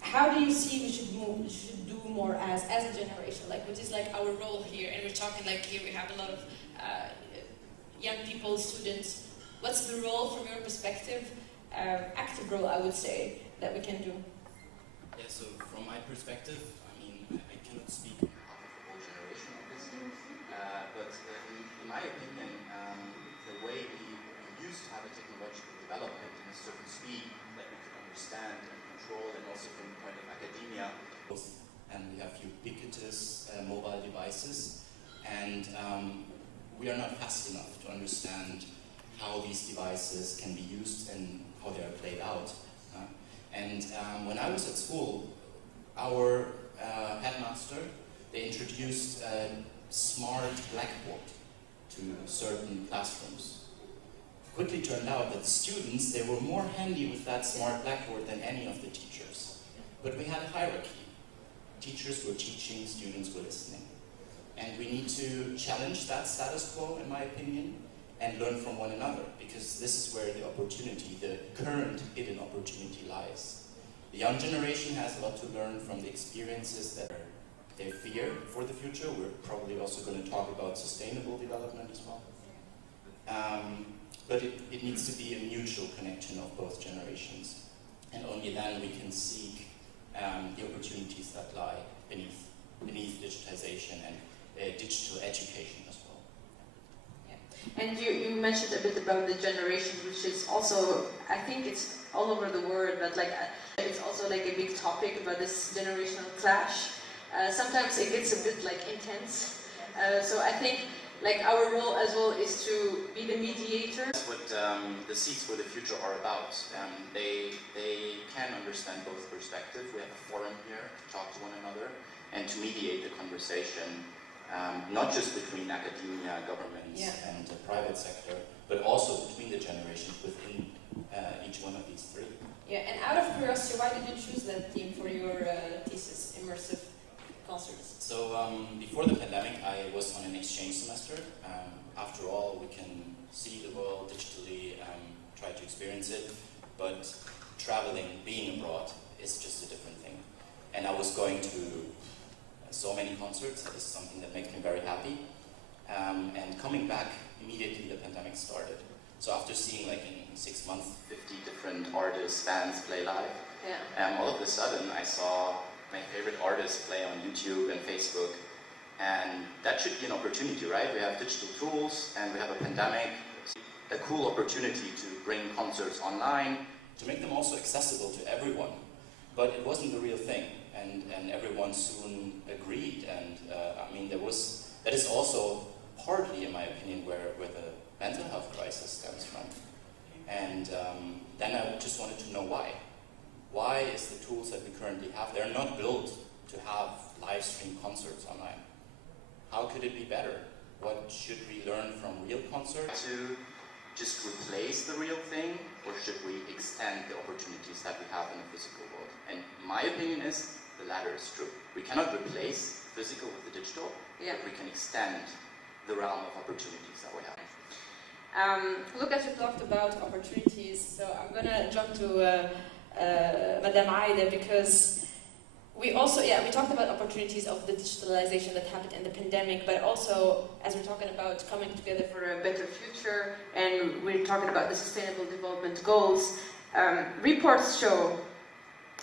How do you see we should do more as a generation? What is our role here? And we're talking here we have a lot of young people, students. What's the role from your perspective? Active role, I would say, that we can do. Yeah. So from my perspective, I cannot speak on behalf of the whole generation, obviously, but in my opinion, the way we used to have a technological development in a certain speed that we could understand and control, and also from the point of academia, and we have ubiquitous mobile devices, and we are not fast enough to understand how these devices can be used and how they are played out. And when I was at school, our headmaster, they introduced a smart blackboard to certain classrooms. Quickly turned out that the students, they were more handy with that smart blackboard than any of the teachers. But we had a hierarchy. Teachers were teaching, students were listening. And we need to challenge that status quo, in my opinion, and learn from one another, because this is where the opportunity, the current hidden opportunity lies. The young generation has a lot to learn from the experiences that they fear for the future. We're probably also going to talk about sustainable development as well. But it needs to be a mutual connection of both generations. And only then we can seek the opportunities that lie beneath digitization and digital education as well. Yeah. And you mentioned a bit about the generation, which is also, I think it's all over the world, but like it's also like a big topic about this generational clash. Sometimes it gets a bit like intense. So I think like our role as well is to be the mediator. That's what the Seeds for the Future are about. They can understand both perspectives. We have a forum here to talk to one another and to mediate the conversation, not just between academia, governments, and the private sector, but also between the generations within each one of these three. Yeah, and out of curiosity, why did you choose that theme for your thesis, immersive concerts? So before the pandemic, I was on an exchange semester. After all, we can see the world digitally, try to experience it, but traveling, being abroad, is just a different thing. And I was going to so many concerts. That is something that makes me very happy. And coming back, immediately the pandemic started. So after seeing like in 6 months, 50 different artists, bands play live, all of a sudden I saw my favorite artists play on YouTube and Facebook. And that should be an opportunity, right? We have digital tools and we have a pandemic. A cool opportunity to bring concerts online. To make them also accessible to everyone. But it wasn't the real thing. And everyone soon agreed. And I mean, that is also partly, in my opinion, where the mental health crisis stems from. And then I just wanted to know why. Why is the tools that we currently have, they're not built to have live stream concerts online. How could it be better? What should we learn from real concerts? To just replace the real thing, or should we extend the opportunities that we have in the physical world? And my opinion is the latter is true. We cannot replace physical with the digital, but we can extend the realm of opportunities that we have. Lucas, you talked about opportunities, so I'm going to jump to Madame Aida, because we also, we talked about opportunities of the digitalization that happened in the pandemic, but also as we're talking about coming together for a better future, and we're talking about the Sustainable Development Goals, reports show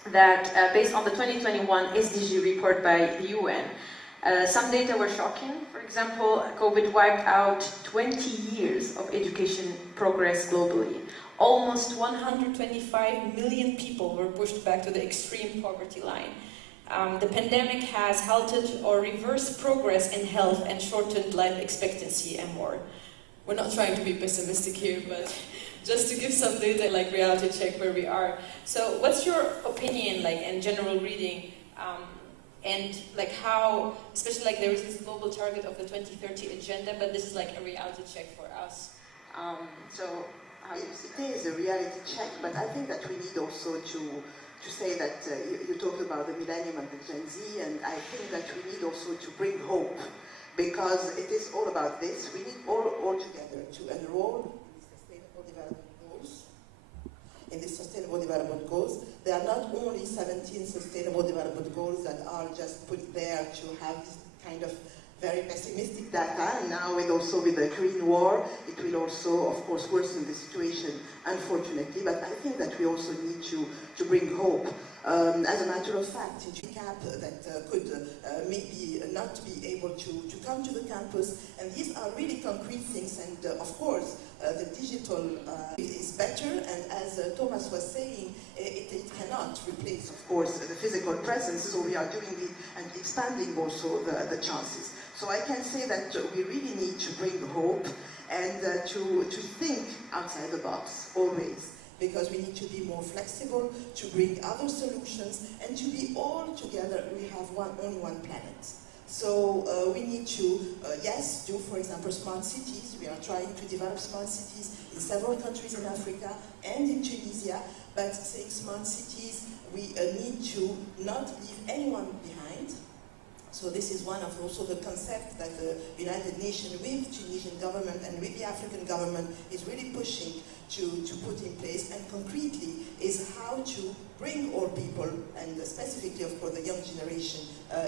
that based on the 2021 SDG report by the UN, some data were shocking. For example, COVID wiped out 20 years of education progress globally. Almost 125 million people were pushed back to the extreme poverty line. The pandemic has halted or reversed progress in health and shortened life expectancy and more. We're not trying to be pessimistic here, but just to give some data, like reality check where we are. So what's your opinion, like in general reading, and like how, especially like there is this global target of the 2030 agenda, but this is like a reality check for us. So how do you see that? It is a reality check, but I think that we need also to say that you talked about the millennium and the Gen Z, and I think that we need also to bring hope, because it is all about this. We need all together to enroll in the Sustainable Development Goals. There are not only 17 Sustainable Development Goals that are just put there to have this kind of very pessimistic data, and now with the Green War, it will also, of course, worsen the situation, unfortunately, but I think that we also need to bring hope. As a matter of fact, in CAP that could maybe not be able to come to the campus, and these are really concrete things, and of course, the digital is better, and as Thomas was saying, it cannot replace, of course, the physical presence, so we are doing it and expanding also the chances. So I can say that we really need to bring hope and to think outside the box, always, because we need to be more flexible, to bring other solutions, and to be all together. We have only one planet. So we need to, yes, do, for example, smart cities. We are trying to develop smart cities in several countries in Africa and in Tunisia, but saying smart cities, we need to not leave anyone behind. So this is one of also the concepts that the United Nations with Tunisian government and with the African government is really pushing to put in place, and concretely is how to bring all people, and specifically of course the young generation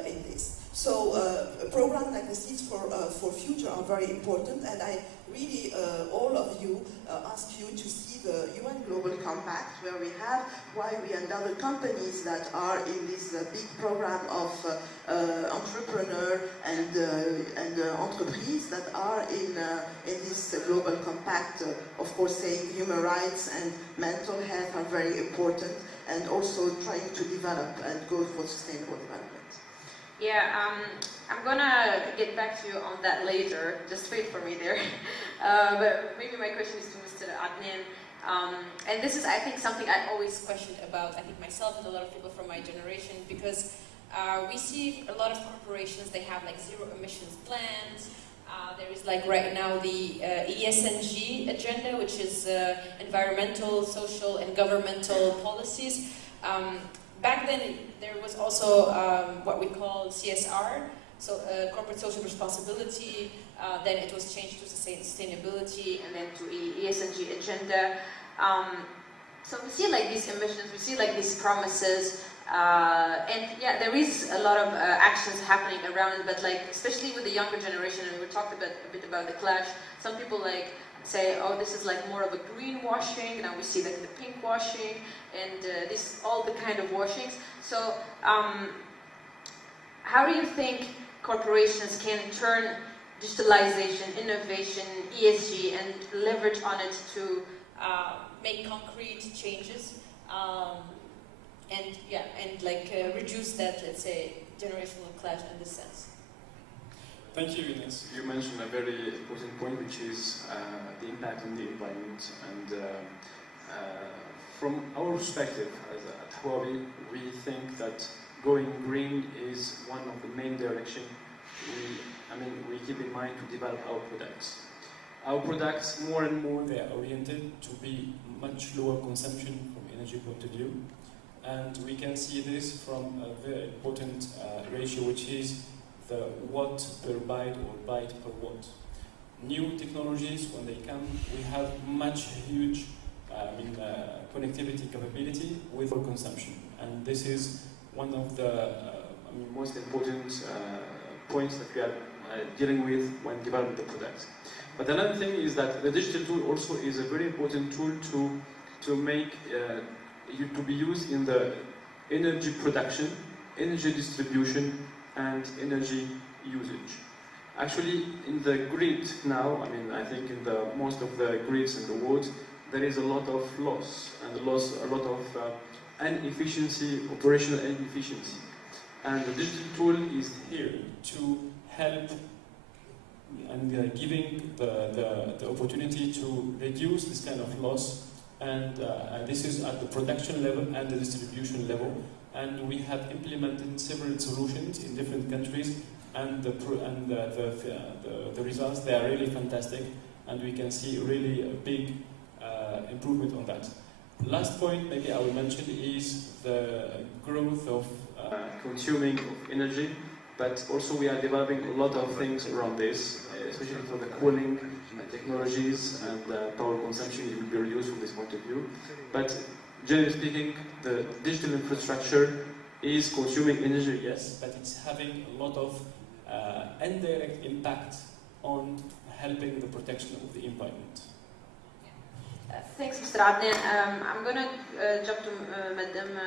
in this. So a program like the Seeds for Future are very important, and I really, all of you, ask you to see the UN Global Compact, where we have Huawei and other companies that are in this big program of entrepreneur and entreprise that are in this Global Compact, of course saying human rights and mental health are very important, and also trying to develop and go for sustainable development. Yeah, I'm gonna get back to you on that later. Just wait for me there. But maybe my question is to Mr. Adnan. And this is, I think, something I always questioned about, I think myself and a lot of people from my generation, because we see a lot of corporations, they have like zero emissions plans. There is like right now the ESG agenda, which is environmental, social, and governmental policies. Back then, there was also what we call CSR, so corporate social responsibility. Then it was changed to sustainability, and then to ESG agenda. So we see like these emissions, we see like these promises, and yeah, there is a lot of actions happening around, but like especially with the younger generation, and we talked a bit about the clash. Some people like say, oh, this is like more of a greenwashing. Now we see like the pink washing and this all the kind of washings. So how do you think corporations can turn digitalization, innovation, ESG, and leverage on it to make concrete changes and reduce that, let's say, generational clash in this sense? Thank you, Ines. You mentioned a very important point, which is the impact on the environment. And from our perspective at Huawei, we think that going green is one of the main directions we keep in mind to develop our products. Our products, more and more, they are oriented to be much lower consumption from energy point of view. And we can see this from a very important ratio, which is the watt per byte or byte per watt. New technologies, when they come, we have much huge connectivity capability with our consumption. And this is one of the most important points that we are dealing with when developing the products. But another thing is that the digital tool also is a very important tool to make to be used in the energy production, energy distribution, and energy usage. Actually, in the grid now, I think in most of the grids in the world, there is a lot of loss and a lot of inefficiency, operational inefficiency. And the digital tool is here to help and giving the opportunity to reduce this kind of loss. And this is at the production level and the distribution level. And we have implemented several solutions in different countries, and the results, they are really fantastic, and we can see really a big improvement on that. Last point maybe I will mention is the growth of consuming of energy, but also we are developing a lot of things around this, especially for the cooling technologies, and power consumption will be reduced from this point of view. But generally speaking, the digital infrastructure is consuming energy, yes, but it's having a lot of indirect impact on helping the protection of the environment. Thanks, Mr. Adnan. I'm going to jump to Madame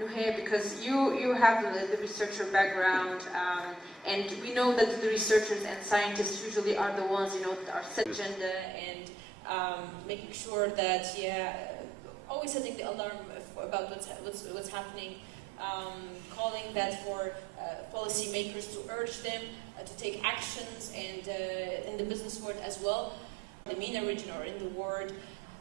Nouhé, because you have the researcher background, and we know that the researchers and scientists usually are the ones, that are set agenda and making sure that, always setting the alarm about what's happening, calling that for policymakers to urge them to take actions, and in the business world as well, the MENA region or in the world.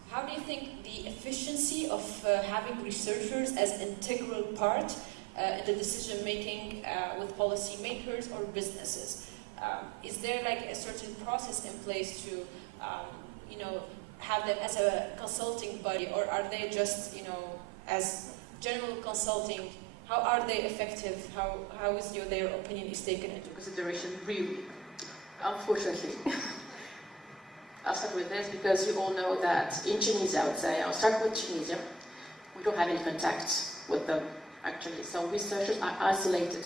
How do you think the efficiency of having researchers as integral part in the decision making with policymakers or businesses? Is there like a certain process in place to, you know, have them as a consulting body, or are they just, you know, as general consulting? How are they effective? How is their opinion is taken into consideration, really? Unfortunately. I'll start with this because you all know that in Tunisia, I would say, I'll start with Tunisia. We don't have any contact with them, actually. So researchers are isolated.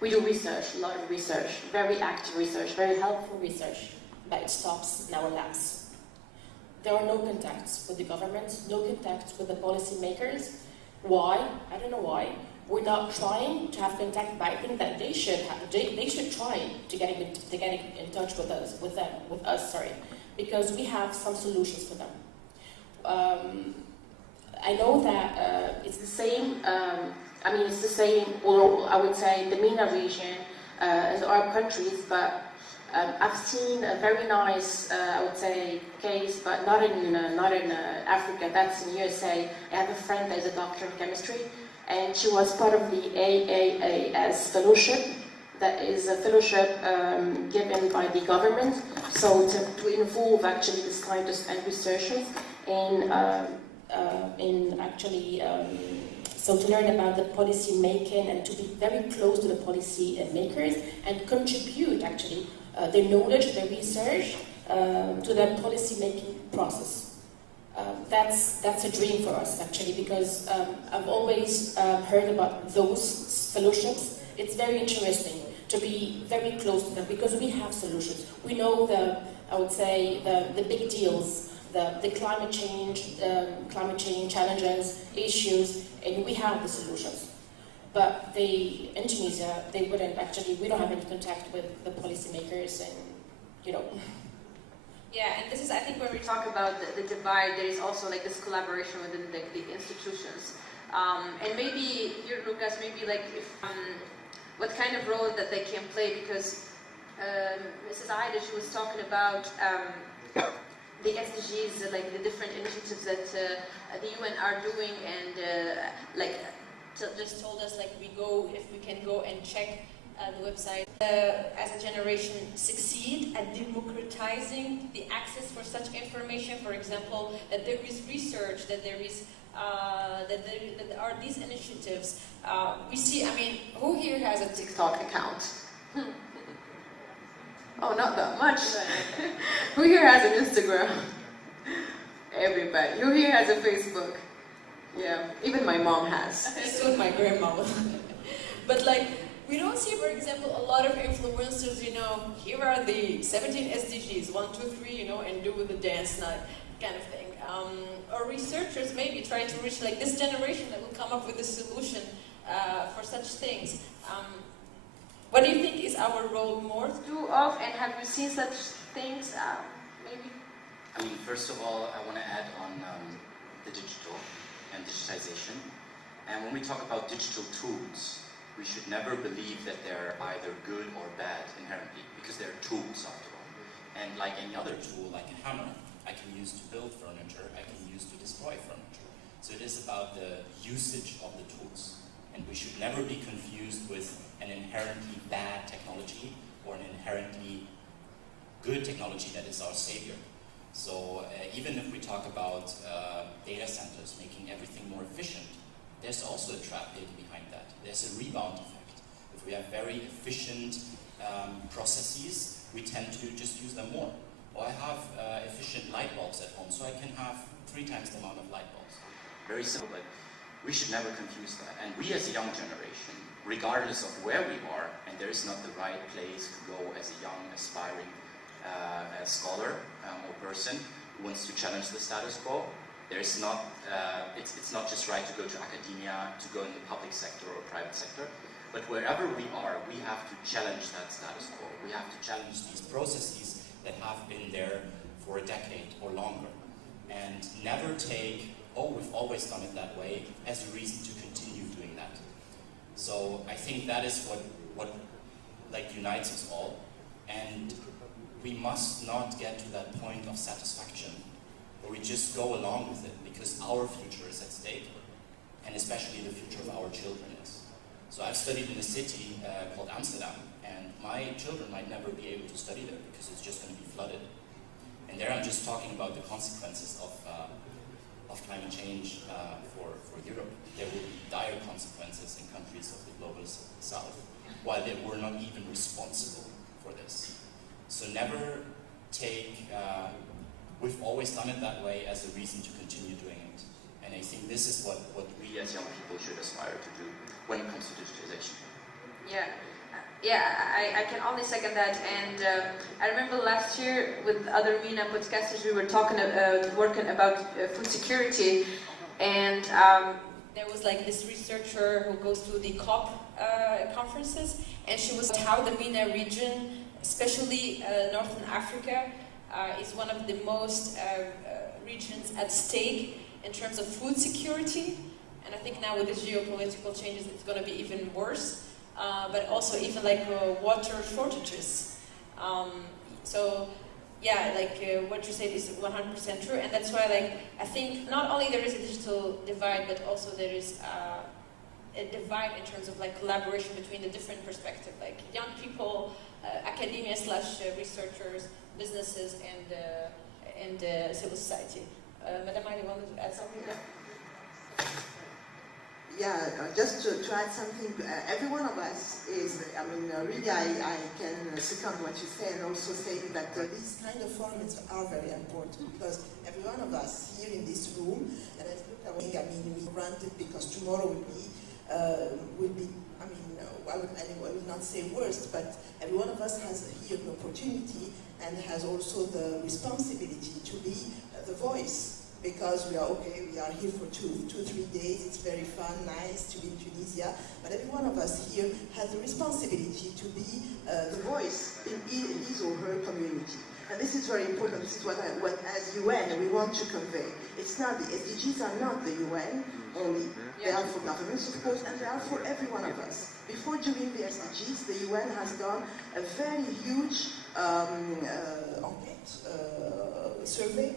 We do research, a lot of research, very active research, very helpful research, but it stops in our labs. There are no contacts with the government, no contacts with the policymakers. Why? I don't know why. We're not trying to have contact, but I think that they should try to get in touch with us, because we have some solutions for them. I know that it's the same. It's the same, or I would say the MENA region as Arab countries, but I've seen a very nice, I would say, case, but not in Africa. That's in USA. I have a friend that is a doctor in chemistry, and she was part of the AAAS fellowship. That is a fellowship given by the government, so to involve actually the scientists and researchers so to learn about the policy making and to be very close to the policy makers and contribute actually their knowledge, their research to the policy making process. That's a dream for us actually, because I've always heard about those fellowships. It's very interesting to be very close to them because we have solutions. We know the big deals, the climate change challenges, issues, and we have the solutions. But in Tunisia, they wouldn't actually, we don't have any contact with the policymakers and, you know. Yeah, and this is, I think, when we talk about the divide, there is also like this collaboration within the institutions. And maybe here, Lucas, maybe like what kind of role that they can play, because Mrs. Aida, she was talking about the SDGs, like the different initiatives that the UN are doing, and just told us like if we can go and check the website. As a generation, succeed at democratizing the access for such information. For example, that there is research, that there is that there are these initiatives. We see. I mean, who here has a TikTok account? Oh, not that much. Who here has an Instagram? Everybody. Who here has a Facebook? Yeah, even my mom has. So my grandma. But like, we don't see, for example, a lot of influencers, you know, here are the 17 SDGs, 1, 2, 3, you know, and do the dance night kind of thing. Or researchers maybe try to reach like this generation that will come up with a solution for such things. What do you think is our role more to do of, and have you seen such things, maybe? I mean, first of all, I want to add on the digital and digitization. And when we talk about digital tools, we should never believe that they're either good or bad inherently, because they're tools after all. And like any other tool, like a hammer, I can use to build furniture, I can use to destroy furniture. So it is about the usage of the tools. And we should never be confused with an inherently bad technology or an inherently good technology that is our savior. So even if we talk about data centers making everything more efficient, there's also a trap hidden behind that. There's a rebound effect. If we have very efficient processes, we tend to just use them more. Or I have efficient light bulbs at home, so I can have 3 times the amount of light bulbs. Very simple, but we should never confuse that. And we as a young generation, regardless of where we are, and there is not the right place to go as a young, aspiring scholar or person who wants to challenge the status quo. There's not, it's not just right to go to academia, to go in the public sector or private sector, but wherever we are, we have to challenge that status quo. We have to challenge these processes that have been there for a decade or longer, and never take, oh, we've always done it that way, as a reason to continue doing that. So I think that is what like unites us all, and we must not get to that point of satisfaction where we just go along with it because our future is at stake, and especially the future of our children is. So I've studied in a city called Amsterdam, and my children might never be able to study there because it's just going to be flooded. And there I'm just talking about the consequences of climate change for Europe. There will be dire consequences in countries of the global south, while they were not even responsible for this. So never take, we've always done it that way as a reason to continue doing it. And I think this is what we as young people should aspire to do when it comes to digitalization. Yeah, I can only second that. And I remember last year with other MENA podcasters, we were working about food security, and there was like this researcher who goes to the COP conferences, and she was how the MENA region, especially Northern Africa, is one of the most regions at stake in terms of food security. And I think now with the geopolitical changes, it's going to be even worse. But also even like water shortages. So yeah, like what you said is 100% true, and that's why like I think not only there is a digital divide, but also there is a divide in terms of like collaboration between the different perspectives, like young people, academia / researchers, businesses, and civil society. Madam Ali, wanted to add something? Yeah, just to add something, every one of us is, I mean, really I can second what you say, and also saying that these kind of forums are very important, because every one of us here in this room, and I mean, we granted because tomorrow will be, I mean, I would not say worst, but every one of us has here an opportunity and has also the responsibility to be the voice. Because we are here for 2-3 days, it's very fun, nice to be in Tunisia, but every one of us here has the responsibility to be the voice in his or her community. And this is very important, this is what as UN we want to convey. It's not, the SDGs are not the UN only, they are for governments of course, and they are for every one of us. Before doing the SDGs, the UN has done a very huge enquête, survey.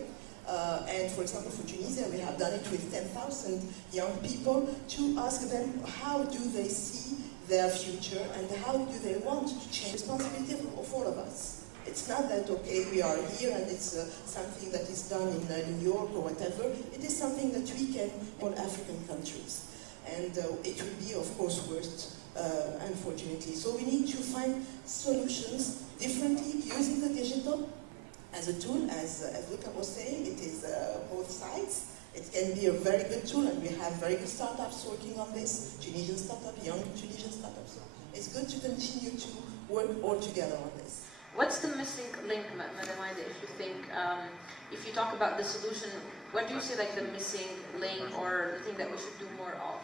And for example, for Tunisia, we have done it with 10,000 young people to ask them how do they see their future and how do they want to change. Responsibility of all of us. It's not that, okay, we are here and it's something that is done in New York or whatever. It is something that we can in all African countries. And it will be, of course, worst, unfortunately. So we need to find solutions differently using the digital as a tool, as Luca was saying, it is both sides. It can be a very good tool, and we have very good startups working on this, Tunisian startups, young Tunisian startups. It's good to continue to work all together on this. What's the missing link, Madam Aida, if you think, if you talk about the solution, what do you see like the missing link or the thing that we should do more of?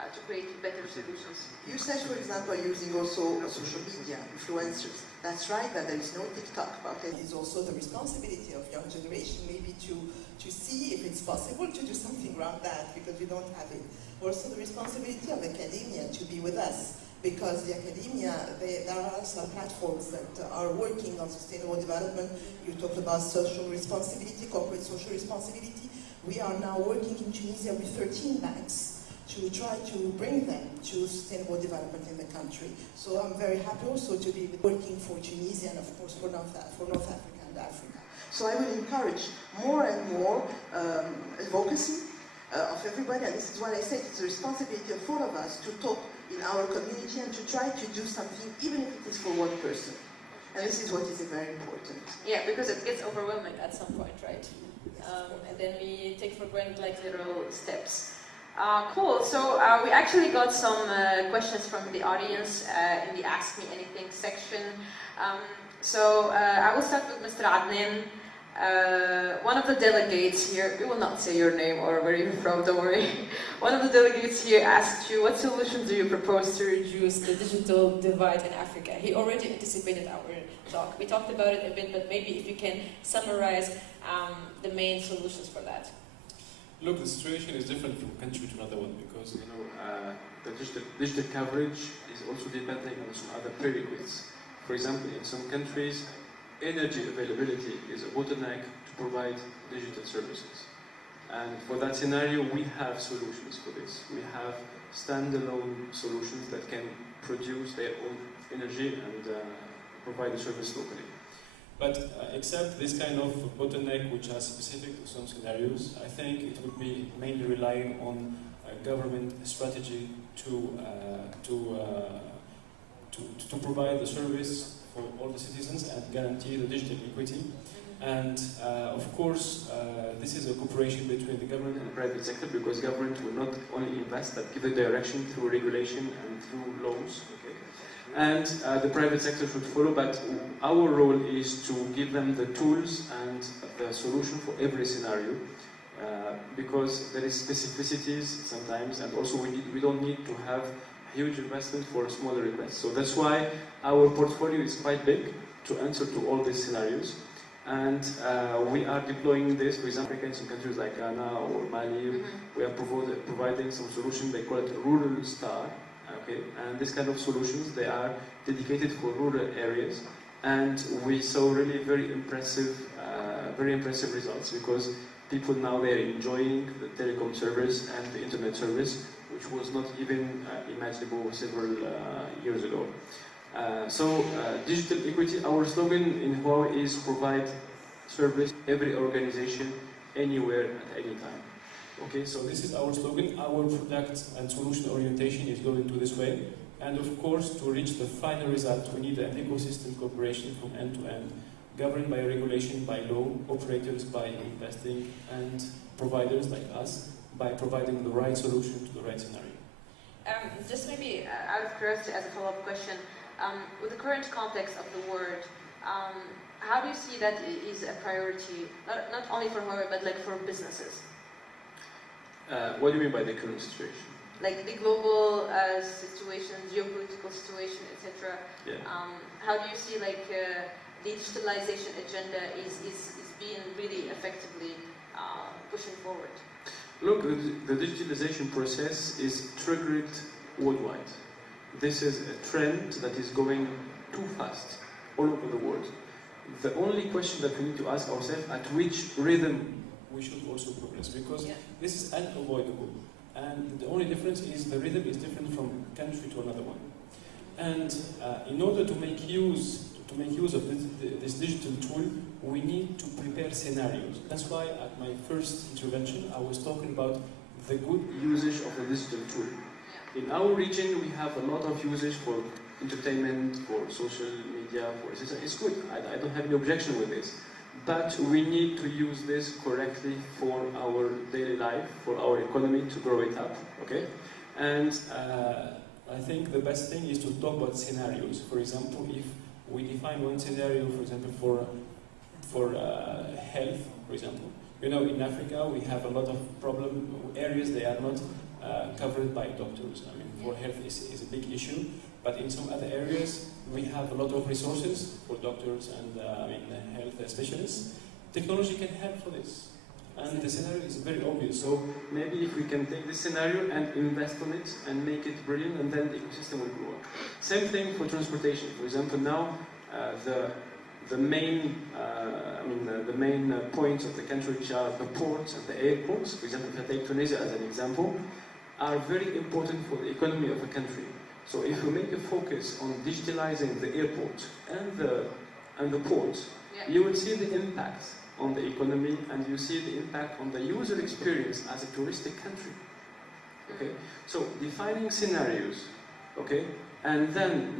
To create better solutions. You said, for example, using also social media, influencers. That's right, that there is no TikTok, but it is also the responsibility of young generation maybe to see if it's possible to do something around that, because we don't have it. Also the responsibility of academia to be with us, because the academia, there are some platforms that are working on sustainable development. You talked about social responsibility, corporate social responsibility. We are now working in Tunisia with 13 banks to try to bring them to sustainable development in the country. So I'm very happy also to be working for Tunisia and of course for North Africa and Africa. So I will encourage more and more advocacy of everybody, and this is what I said, it's the responsibility of all of us to talk in our community and to try to do something, even if it is for one person. And this is what is very important. Yeah, because it gets overwhelming at some point, right? And then we take for granted like little steps. Cool, so we actually got some questions from the audience in the Ask Me Anything section. So I will start with Mr. Adnan. One of the delegates here, we will not say your name or where you're from, don't worry. One of the delegates here asked you, what solutions do you propose to reduce the digital divide in Africa? He already anticipated our talk. We talked about it a bit, but maybe if you can summarize the main solutions for that. Look, the situation is different from country to another one because, you know, the digital coverage is also depending on some other prerequisites. For example, in some countries, energy availability is a bottleneck to provide digital services. And for that scenario, we have solutions for this. We have standalone solutions that can produce their own energy and provide the service locally. But except this kind of bottleneck, which are specific to some scenarios, I think it would be mainly relying on a government strategy to provide the service for all the citizens and guarantee the digital equity. And of course, this is a cooperation between the government and the private sector, because government will not only invest but give a direction through regulation and through laws. Okay? And the private sector should follow, but our role is to give them the tools and the solution for every scenario, because there is specificities sometimes, and also we don't need to have huge investment for a smaller request. So that's why our portfolio is quite big to answer to all these scenarios. And we are deploying this, for example, in some countries like Ghana or Mali. We are providing some solution, they call it Rural Star. Okay, and this kind of solutions, they are dedicated for rural areas, and we saw really very impressive results, because people now they are enjoying the telecom service and the internet service, which was not even imaginable several years ago. So digital equity, our slogan in Huawei is provide service every organization anywhere at any time. Okay, so this is our slogan. Our product and solution orientation is going to this way. And of course, to reach the final result, we need an ecosystem cooperation from end to end, governed by regulation, by law, operators by investing, and providers like us by providing the right solution to the right scenario. Just maybe out of curiosity, as a follow-up question, with the current context of the world, how do you see that is a priority, not only for Huawei, but like for businesses? What do you mean by the current situation? Like the global situation, geopolitical situation, etc. Yeah. How do you see like the digitalization agenda is being really effectively pushing forward? Look, the digitalization process is triggered worldwide. This is a trend that is going too fast all over the world. The only question that we need to ask ourselves, at which rhythm we should also progress, because this is unavoidable. And the only difference is the rhythm is different from country to another one. And in order to make use of this digital tool, we need to prepare scenarios. That's why at my first intervention, I was talking about the good usage of the digital tool. In our region, we have a lot of usage for entertainment, for social media, for etc. It's good. I don't have any objection with this. But we need to use this correctly for our daily life, for our economy to grow it up, okay? And I think the best thing is to talk about scenarios. For example, if we define one scenario, for example, for health, for example. You know, in Africa, we have a lot of problem areas, they are not covered by doctors. I mean, for health is a big issue, but in some other areas, we have a lot of resources for doctors and health specialists. Technology can help for this. And the scenario is very obvious. So maybe if we can take this scenario and invest on it and make it brilliant, and then the ecosystem will grow up. Same thing for transportation. For example, now the main points of the country, which are the ports and the airports, for example, if I take Tunisia as an example, are very important for the economy of a country. So if we make a focus on digitalizing the airport and the ports, you will see the impact on the economy, and you see the impact on the user experience as a touristic country. Okay, so defining scenarios, okay, and then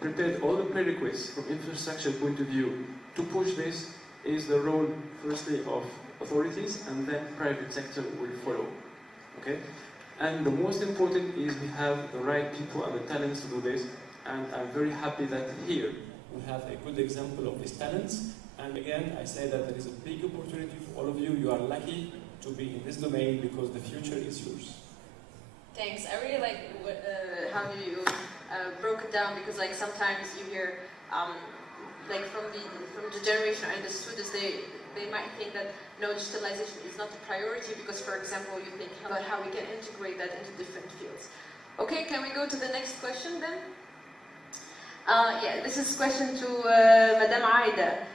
prepare all the prerequisites from infrastructure point of view to push this is the role, firstly, of authorities, and then private sector will follow. Okay. And the most important is we have the right people and the talents to do this, and I'm very happy that here we have a good example of these talents. And again, I say that there is a big opportunity for all of you. You are lucky to be in this domain because the future is yours. Thanks. I really like how you broke it down, because like sometimes you hear like from the generation and the students, they might think that no, digitalization is not a priority because, for example, you think about how we can integrate that into different fields. Okay, can we go to the next question then? Yeah, this is a question to Madame Aida.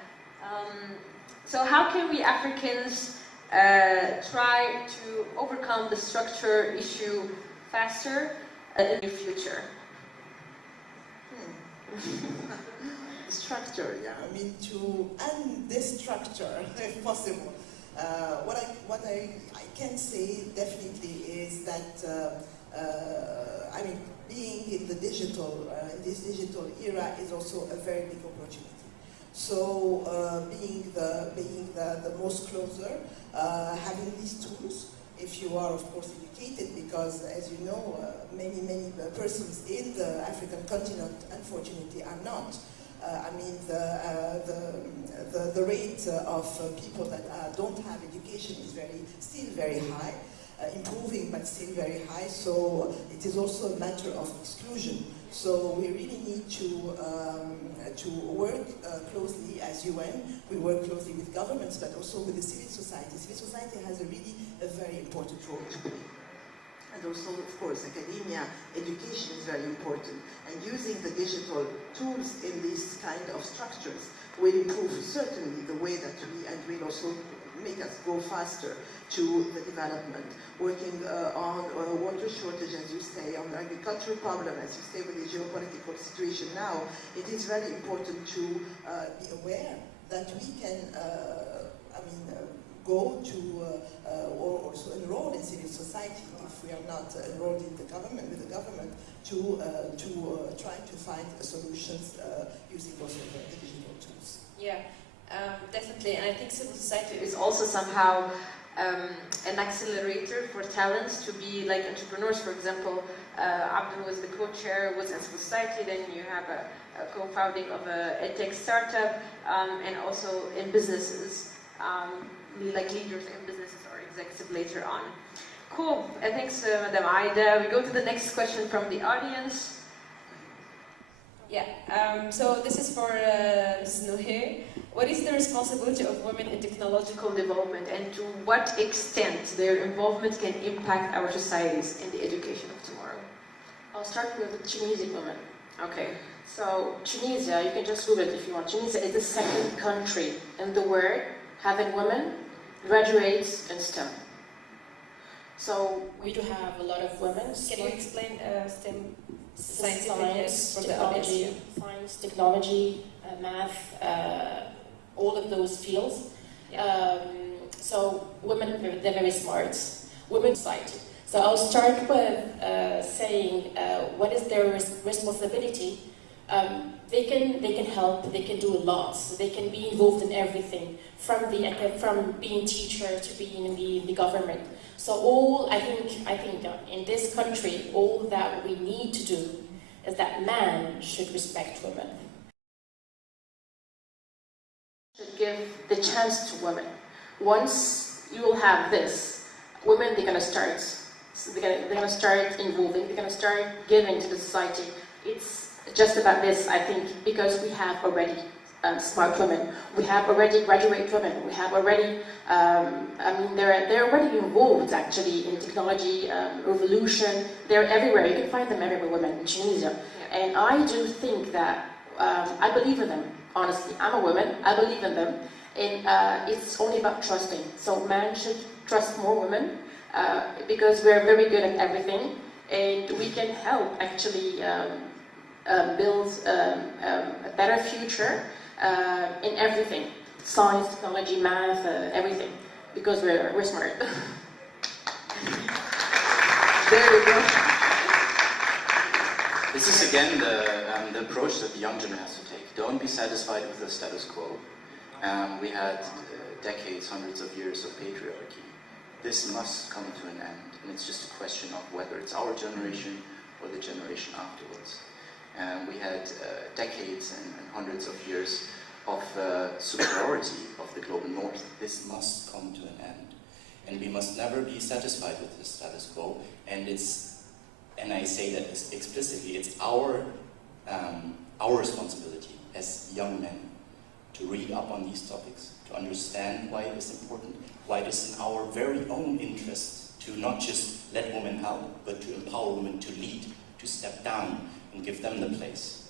So how can we Africans try to overcome the structure issue faster in the future? Structure, yeah. I mean, to end this structure, if possible. What I can say definitely is that I mean, being in the digital, in this digital era is also a very big opportunity. So being the most closer, having these tools, if you are of course educated, because as you know, many persons in the African continent unfortunately are not. I mean, the rate of people that don't have education is still very high, improving but still very high. So it is also a matter of exclusion. So we really need to work closely as UN. We work closely with governments, but also with the civil society. Civil society has a very important role to play. And also, of course, academia, education is very important. And using the digital tools in these kind of structures will improve certainly the way that and will also make us go faster to the development. Working on water shortage, as you say, on agricultural problem, as you say, with the geopolitical situation now, it is very important to be aware that we can, go to or also enroll in civil society if we are not enrolled in the government, with the government, to try to find solutions using also the digital tools. Yeah, definitely. And I think civil society is also somehow an accelerator for talents to be like entrepreneurs. For example, Abdul was the co-chair, was in civil society, then you have a co-founding of a tech startup, and also in businesses. Like leaders in businesses or executives later on. Cool, thanks Madam Aida. We go to the next question from the audience. Yeah, so this is for Ms. Nohe. What is the responsibility of women in technological development, and to what extent their involvement can impact our societies in the education of tomorrow? I'll start with the Tunisian women. Okay. So Tunisia, you can just Google it if you want. Tunisia is the second country in the world having women graduate in STEM. So we do have a lot of women. Can you explain STEM? Science, technology, math, all of those fields. Yeah. So women, they're very smart. Women society. So I'll start with saying what is their responsibility. They can help. They can do a lot. So they can be involved in everything, from being teacher to being in the government. So I think in this country, all that we need to do is that man should respect women. Should give the chance to women. Once you will have this, women, they're gonna start. They're gonna start involving. They're gonna start giving to the society. It's just about this, I think, because we have already smart women. We have already graduate women. We have already, they're already involved actually in technology, revolution. They're everywhere. You can find them everywhere, women in Tunisia. Yeah. And I do think that, I believe in them, honestly. I'm a woman, I believe in them. And it's only about trusting. So men should trust more women because we're very good at everything. And we can help actually build a better future in everything, science, technology, math, everything, because we're smart. There we go. This is again the approach that the young generation has to take. Don't be satisfied with the status quo. We had decades, hundreds of years of patriarchy. This must come to an end, and it's just a question of whether it's our generation or the generation afterwards. We had decades and hundreds of years of superiority of the global north. This must come to an end. And we must never be satisfied with the status quo. And I say that explicitly, it's our responsibility as young men to read up on these topics, to understand why it is important, why it is in our very own interest to not just let women help, but to empower women to lead, to step down, and give them the place.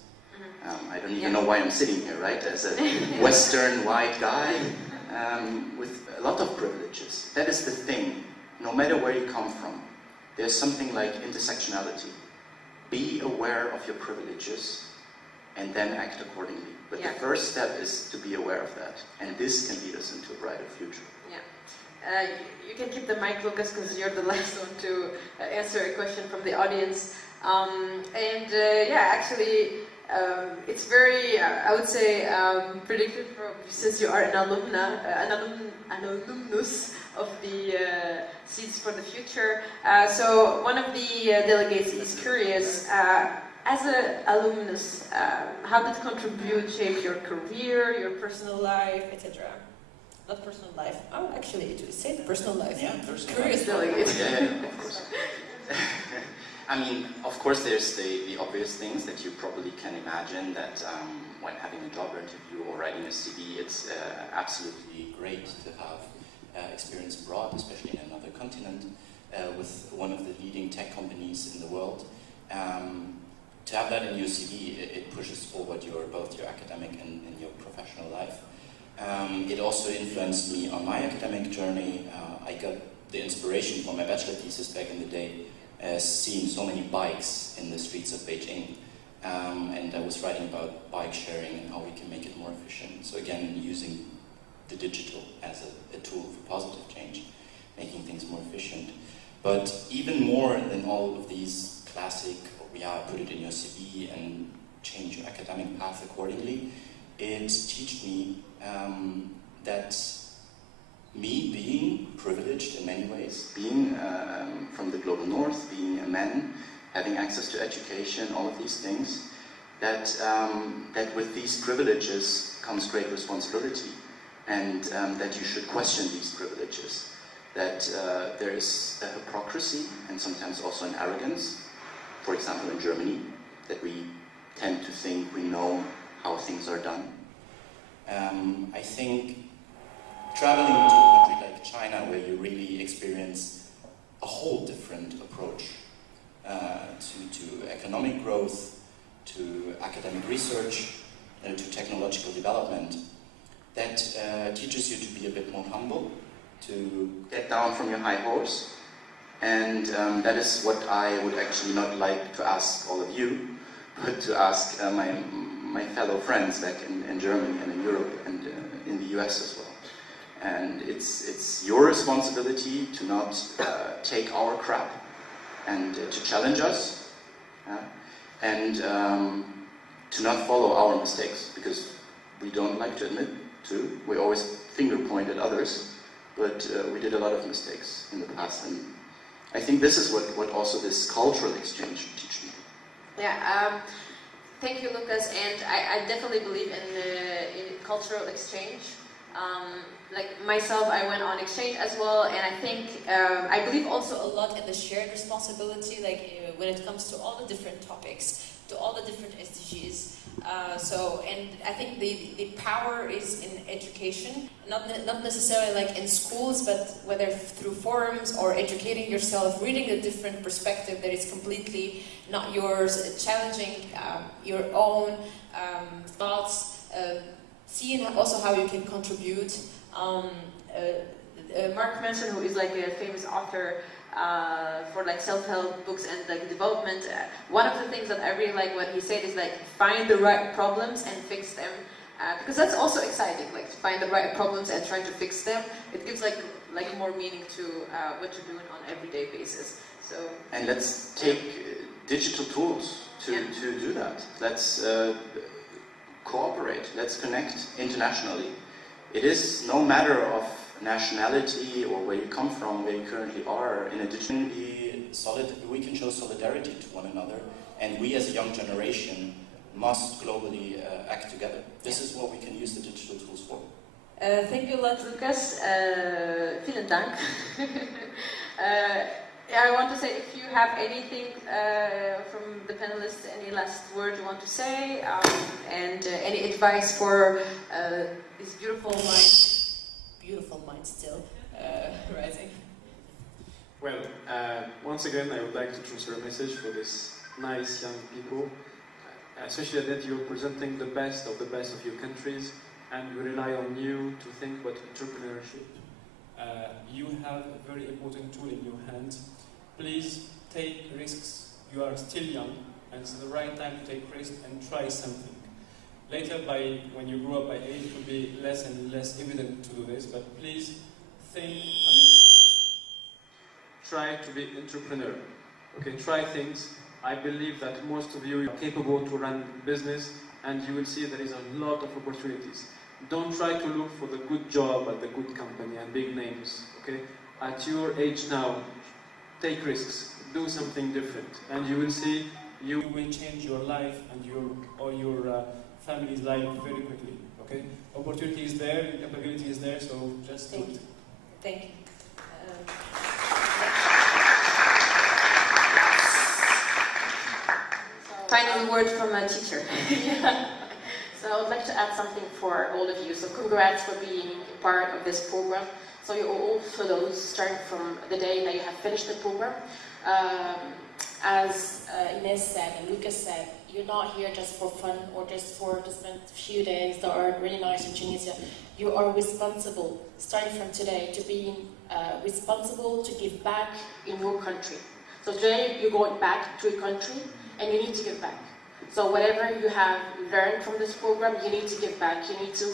I don't even know why I'm sitting here, right? As a Western white guy with a lot of privileges. That is the thing. No matter where you come from, there's something like intersectionality. Be aware of your privileges and then act accordingly. But the first step is to be aware of that, and this can lead us into a brighter future. Yeah. You can keep the mic, Lucas, because you're the last one to answer a question from the audience. It's very, I would say, predicted since you are an alumnus of the Seeds for the Future. So one of the delegates is curious, as an alumnus, how did contribute shape your career, your personal life, etc.? Not personal life. Oh, actually, it say the personal life. Yeah, personal curious life. delegate. Yeah, of course. I mean, of course, there's the obvious things that you probably can imagine that when having a job interview or writing a CV, it's absolutely Great to have experience abroad, especially in another continent, with one of the leading tech companies in the world. To have that in your CV, it pushes forward both your academic and your professional life. It also influenced me on my academic journey. I got the inspiration for my bachelor thesis back in the day, seeing so many bikes in the streets of Beijing. And I was writing about bike sharing and how we can make it more efficient. So again, using the digital as a tool for positive change, making things more efficient. But even more than all of these classic, put it in your CV and change your academic path accordingly, it taught me that me being privileged in many ways, being from the global north, being a man, having access to education, all of these things, that with these privileges comes great responsibility, and that you should question these privileges, that there is a hypocrisy and sometimes also an arrogance, for example in Germany, that we tend to think we know how things are done. I think traveling to a country like China, where you really experience a whole different approach to economic growth, to academic research, to technological development, that teaches you to be a bit more humble, to get down from your high horse, and that is what I would actually not like to ask all of you, but to ask my fellow friends back in Germany and in Europe and in the US as well. And it's your responsibility to not take our crap and to challenge us, and to not follow our mistakes, because we don't like to admit to. We always finger point at others, but we did a lot of mistakes in the past, and I think this is what also this cultural exchange teaches me. Yeah, thank you, Lucas, and I definitely believe in cultural exchange. Like myself, I went on exchange as well, and I think I believe also a lot in the shared responsibility, like when it comes to all the different topics, to all the different SDGs. And I think the power is in education, not necessarily like in schools, but whether through forums or educating yourself, reading a different perspective that is completely not yours, challenging your own thoughts, seeing also how you can contribute. Mark Manson, who is like a famous author for like self-help books and like development, one of the things that I really like what he said is like find the right problems and fix them, because that's also exciting, like find the right problems and try to fix them. It gives like more meaning to what you're doing on an everyday basis. So, and let's take digital tools to do that. Let's cooperate, let's connect internationally. It is no matter of nationality or where you come from, where you currently are. In addition, we can show solidarity to one another, and we as a young generation must globally act together. This is what we can use the digital tools for. Thank you a lot, Lucas. Vielen Dank. I want to say, if you have anything from the panelists, any last word you want to say, and any advice for this beautiful mind still rising. Well, once again, I would like to transfer a message for these nice young people, especially that you're presenting the best of your countries, and we rely on you to think about entrepreneurship. You have a very important tool in your hand, please take risks. You are still young, and it's the right time to take risks and try something. Later, when you grow up by age, it will be less and less evident to do this, but please think, try to be entrepreneur. Okay, try things. I believe that most of you are capable to run business, and you will see there is a lot of opportunities. Don't try to look for the good job at the good company and big names, okay? At your age now, take risks, do something different, and you will see you will change your life and your family's life very quickly, okay? Opportunity is there, capability is there, so just do it. Thank you. Final word from a teacher. So I would like to add something for all of you. So congrats for being part of this program. So you're all fellows, starting from the day that you have finished the program. As Ines said and Lucas said, you're not here just for fun or just to spend a few days that are really nice in Tunisia. You are responsible, starting from today, to being responsible to give back in your country. So today you're going back to your country and you need to give back. So whatever you have learned from this program, you need to give back. You need to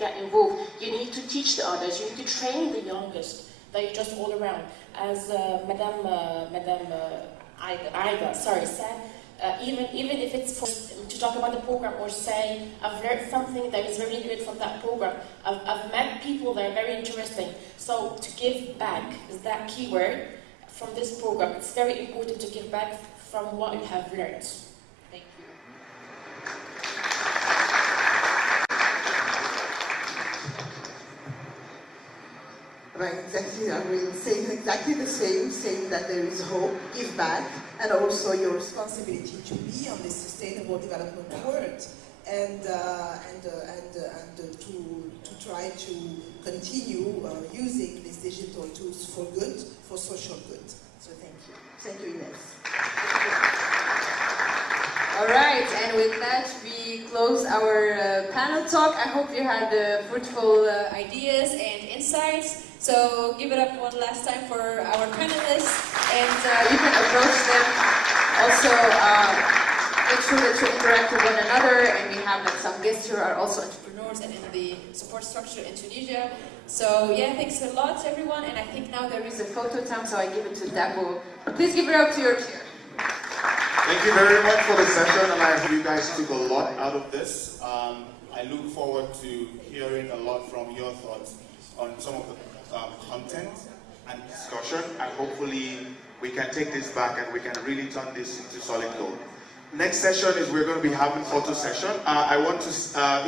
get involved. You need to teach the others. You need to train the youngest that you're just all around. As Madame Aida said, even if it's to talk about the program or saying, I've learned something that is really good from that program. I've met people that are very interesting. So to give back is that key word from this program. It's very important to give back from what you have learned. Thank you. Right, exactly. I will say exactly the same, saying that there is hope, give back, and also your responsibility to be on this sustainable development world, and to try to continue using these digital tools for good, for social good. So thank you. Thank you, Ines. All right, and with that, we close our panel talk. I hope you had fruitful ideas and insights. So give it up one last time for our panelists, and you can approach them. Also, make sure that you interact with one another, and we have some guests who are also entrepreneurs and in the support structure in Tunisia. So yeah, thanks a lot, everyone. And I think now there is a photo time, so I give it to Dabo. Please give it up to your chair. Thank you very much for the session, and I hope you guys took a lot out of this. I look forward to hearing a lot from your thoughts on some of the content and discussion, and hopefully we can take this back and we can really turn this into solid gold. Next session is we're going to be having photo session. I want to,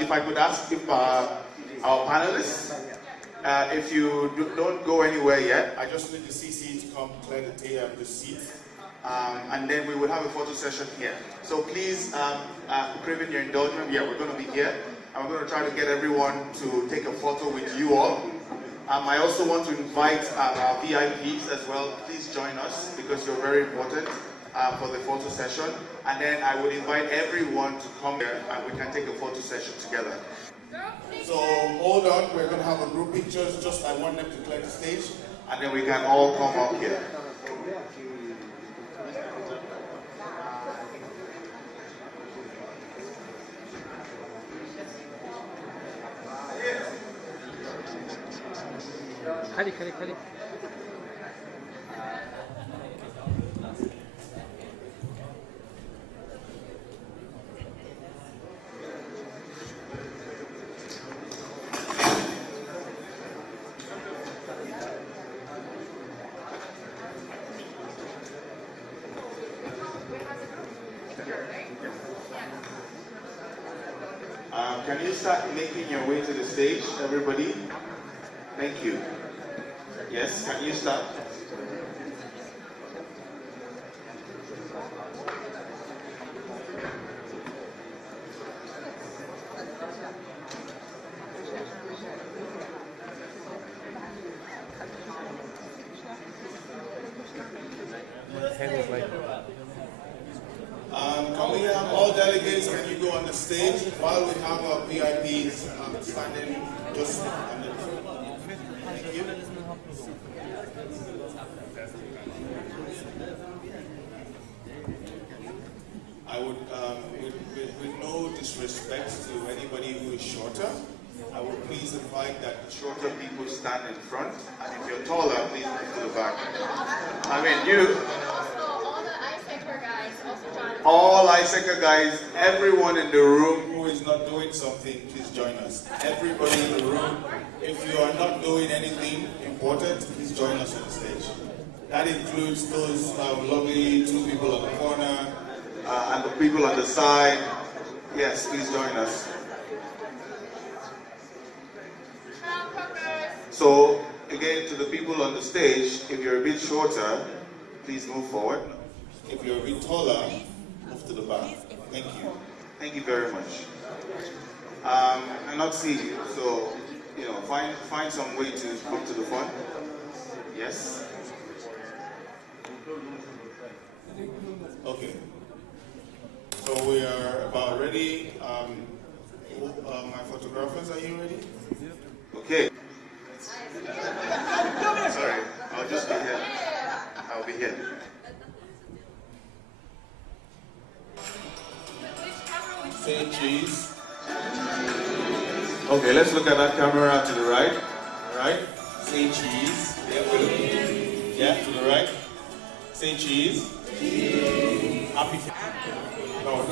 if I could ask if our panelists, if you don't go anywhere yet, I just need the CC to come clear the seat. And then we will have a photo session here. So please, craving your indulgence, yeah, we're going to be here. And we're going to try to get everyone to take a photo with you all. I also want to invite our VIPs as well. Please join us because you're very important for the photo session. And then I would invite everyone to come here and we can take a photo session together. So hold on, we're going to have a group pictures. Just I want them to clear the stage and then we can all come up here. خلي Can you start making your way to the stage, everybody? Thank you. Yes, can you start? Can we have all delegates, can you go on the stage while we have our VIPs standing just on the I would, with no disrespect to anybody who is shorter, I would please invite that the shorter people stand in front, and if you're taller, please move to the back. I mean, you... All Icebreaker guys, everyone in the room who is not doing something, please join us. Everybody in the room, if you are not doing anything important, please join us on the stage. That includes those lovely two people on the corner, and the people on the side. Yes, please join us. So, again, to the people on the stage, if you're a bit shorter, please move forward. If you're a bit taller, move to the back. Thank you. Thank you very much. I not see you, so, you know, find some way to come to the front. Yes? Okay. So we are about ready. My photographers, are you ready? Okay. Sorry, I'll just be here. I'll be here. Say cheese. Okay, let's look at that camera to the right. Alright? Say cheese. Yeah, to the right. Say cheese. Happy face. No,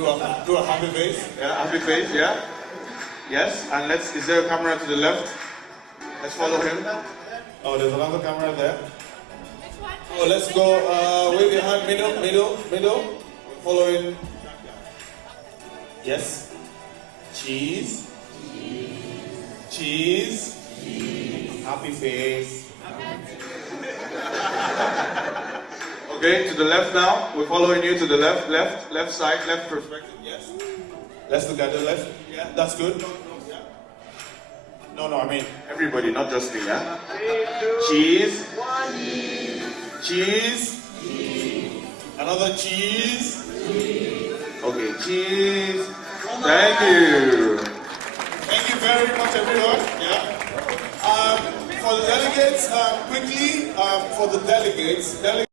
do a happy face. Yeah, happy face, yeah. Yes, and is there a camera to the left? Let's follow him. Oh, there's another camera there. Oh, let's go, wave your hand, middle. Following. Yes. Cheese. Cheese. Happy face. Okay, to the left now. We're following you to the left side, left perspective. Yes. Let's look at the left. Yeah, that's good. No, I mean everybody, not just me, yeah? Cheese. Cheese. Another cheese. Okay, cheese. Thank you. Thank you very much, everyone. Yeah. For the delegates, quickly, for the delegates.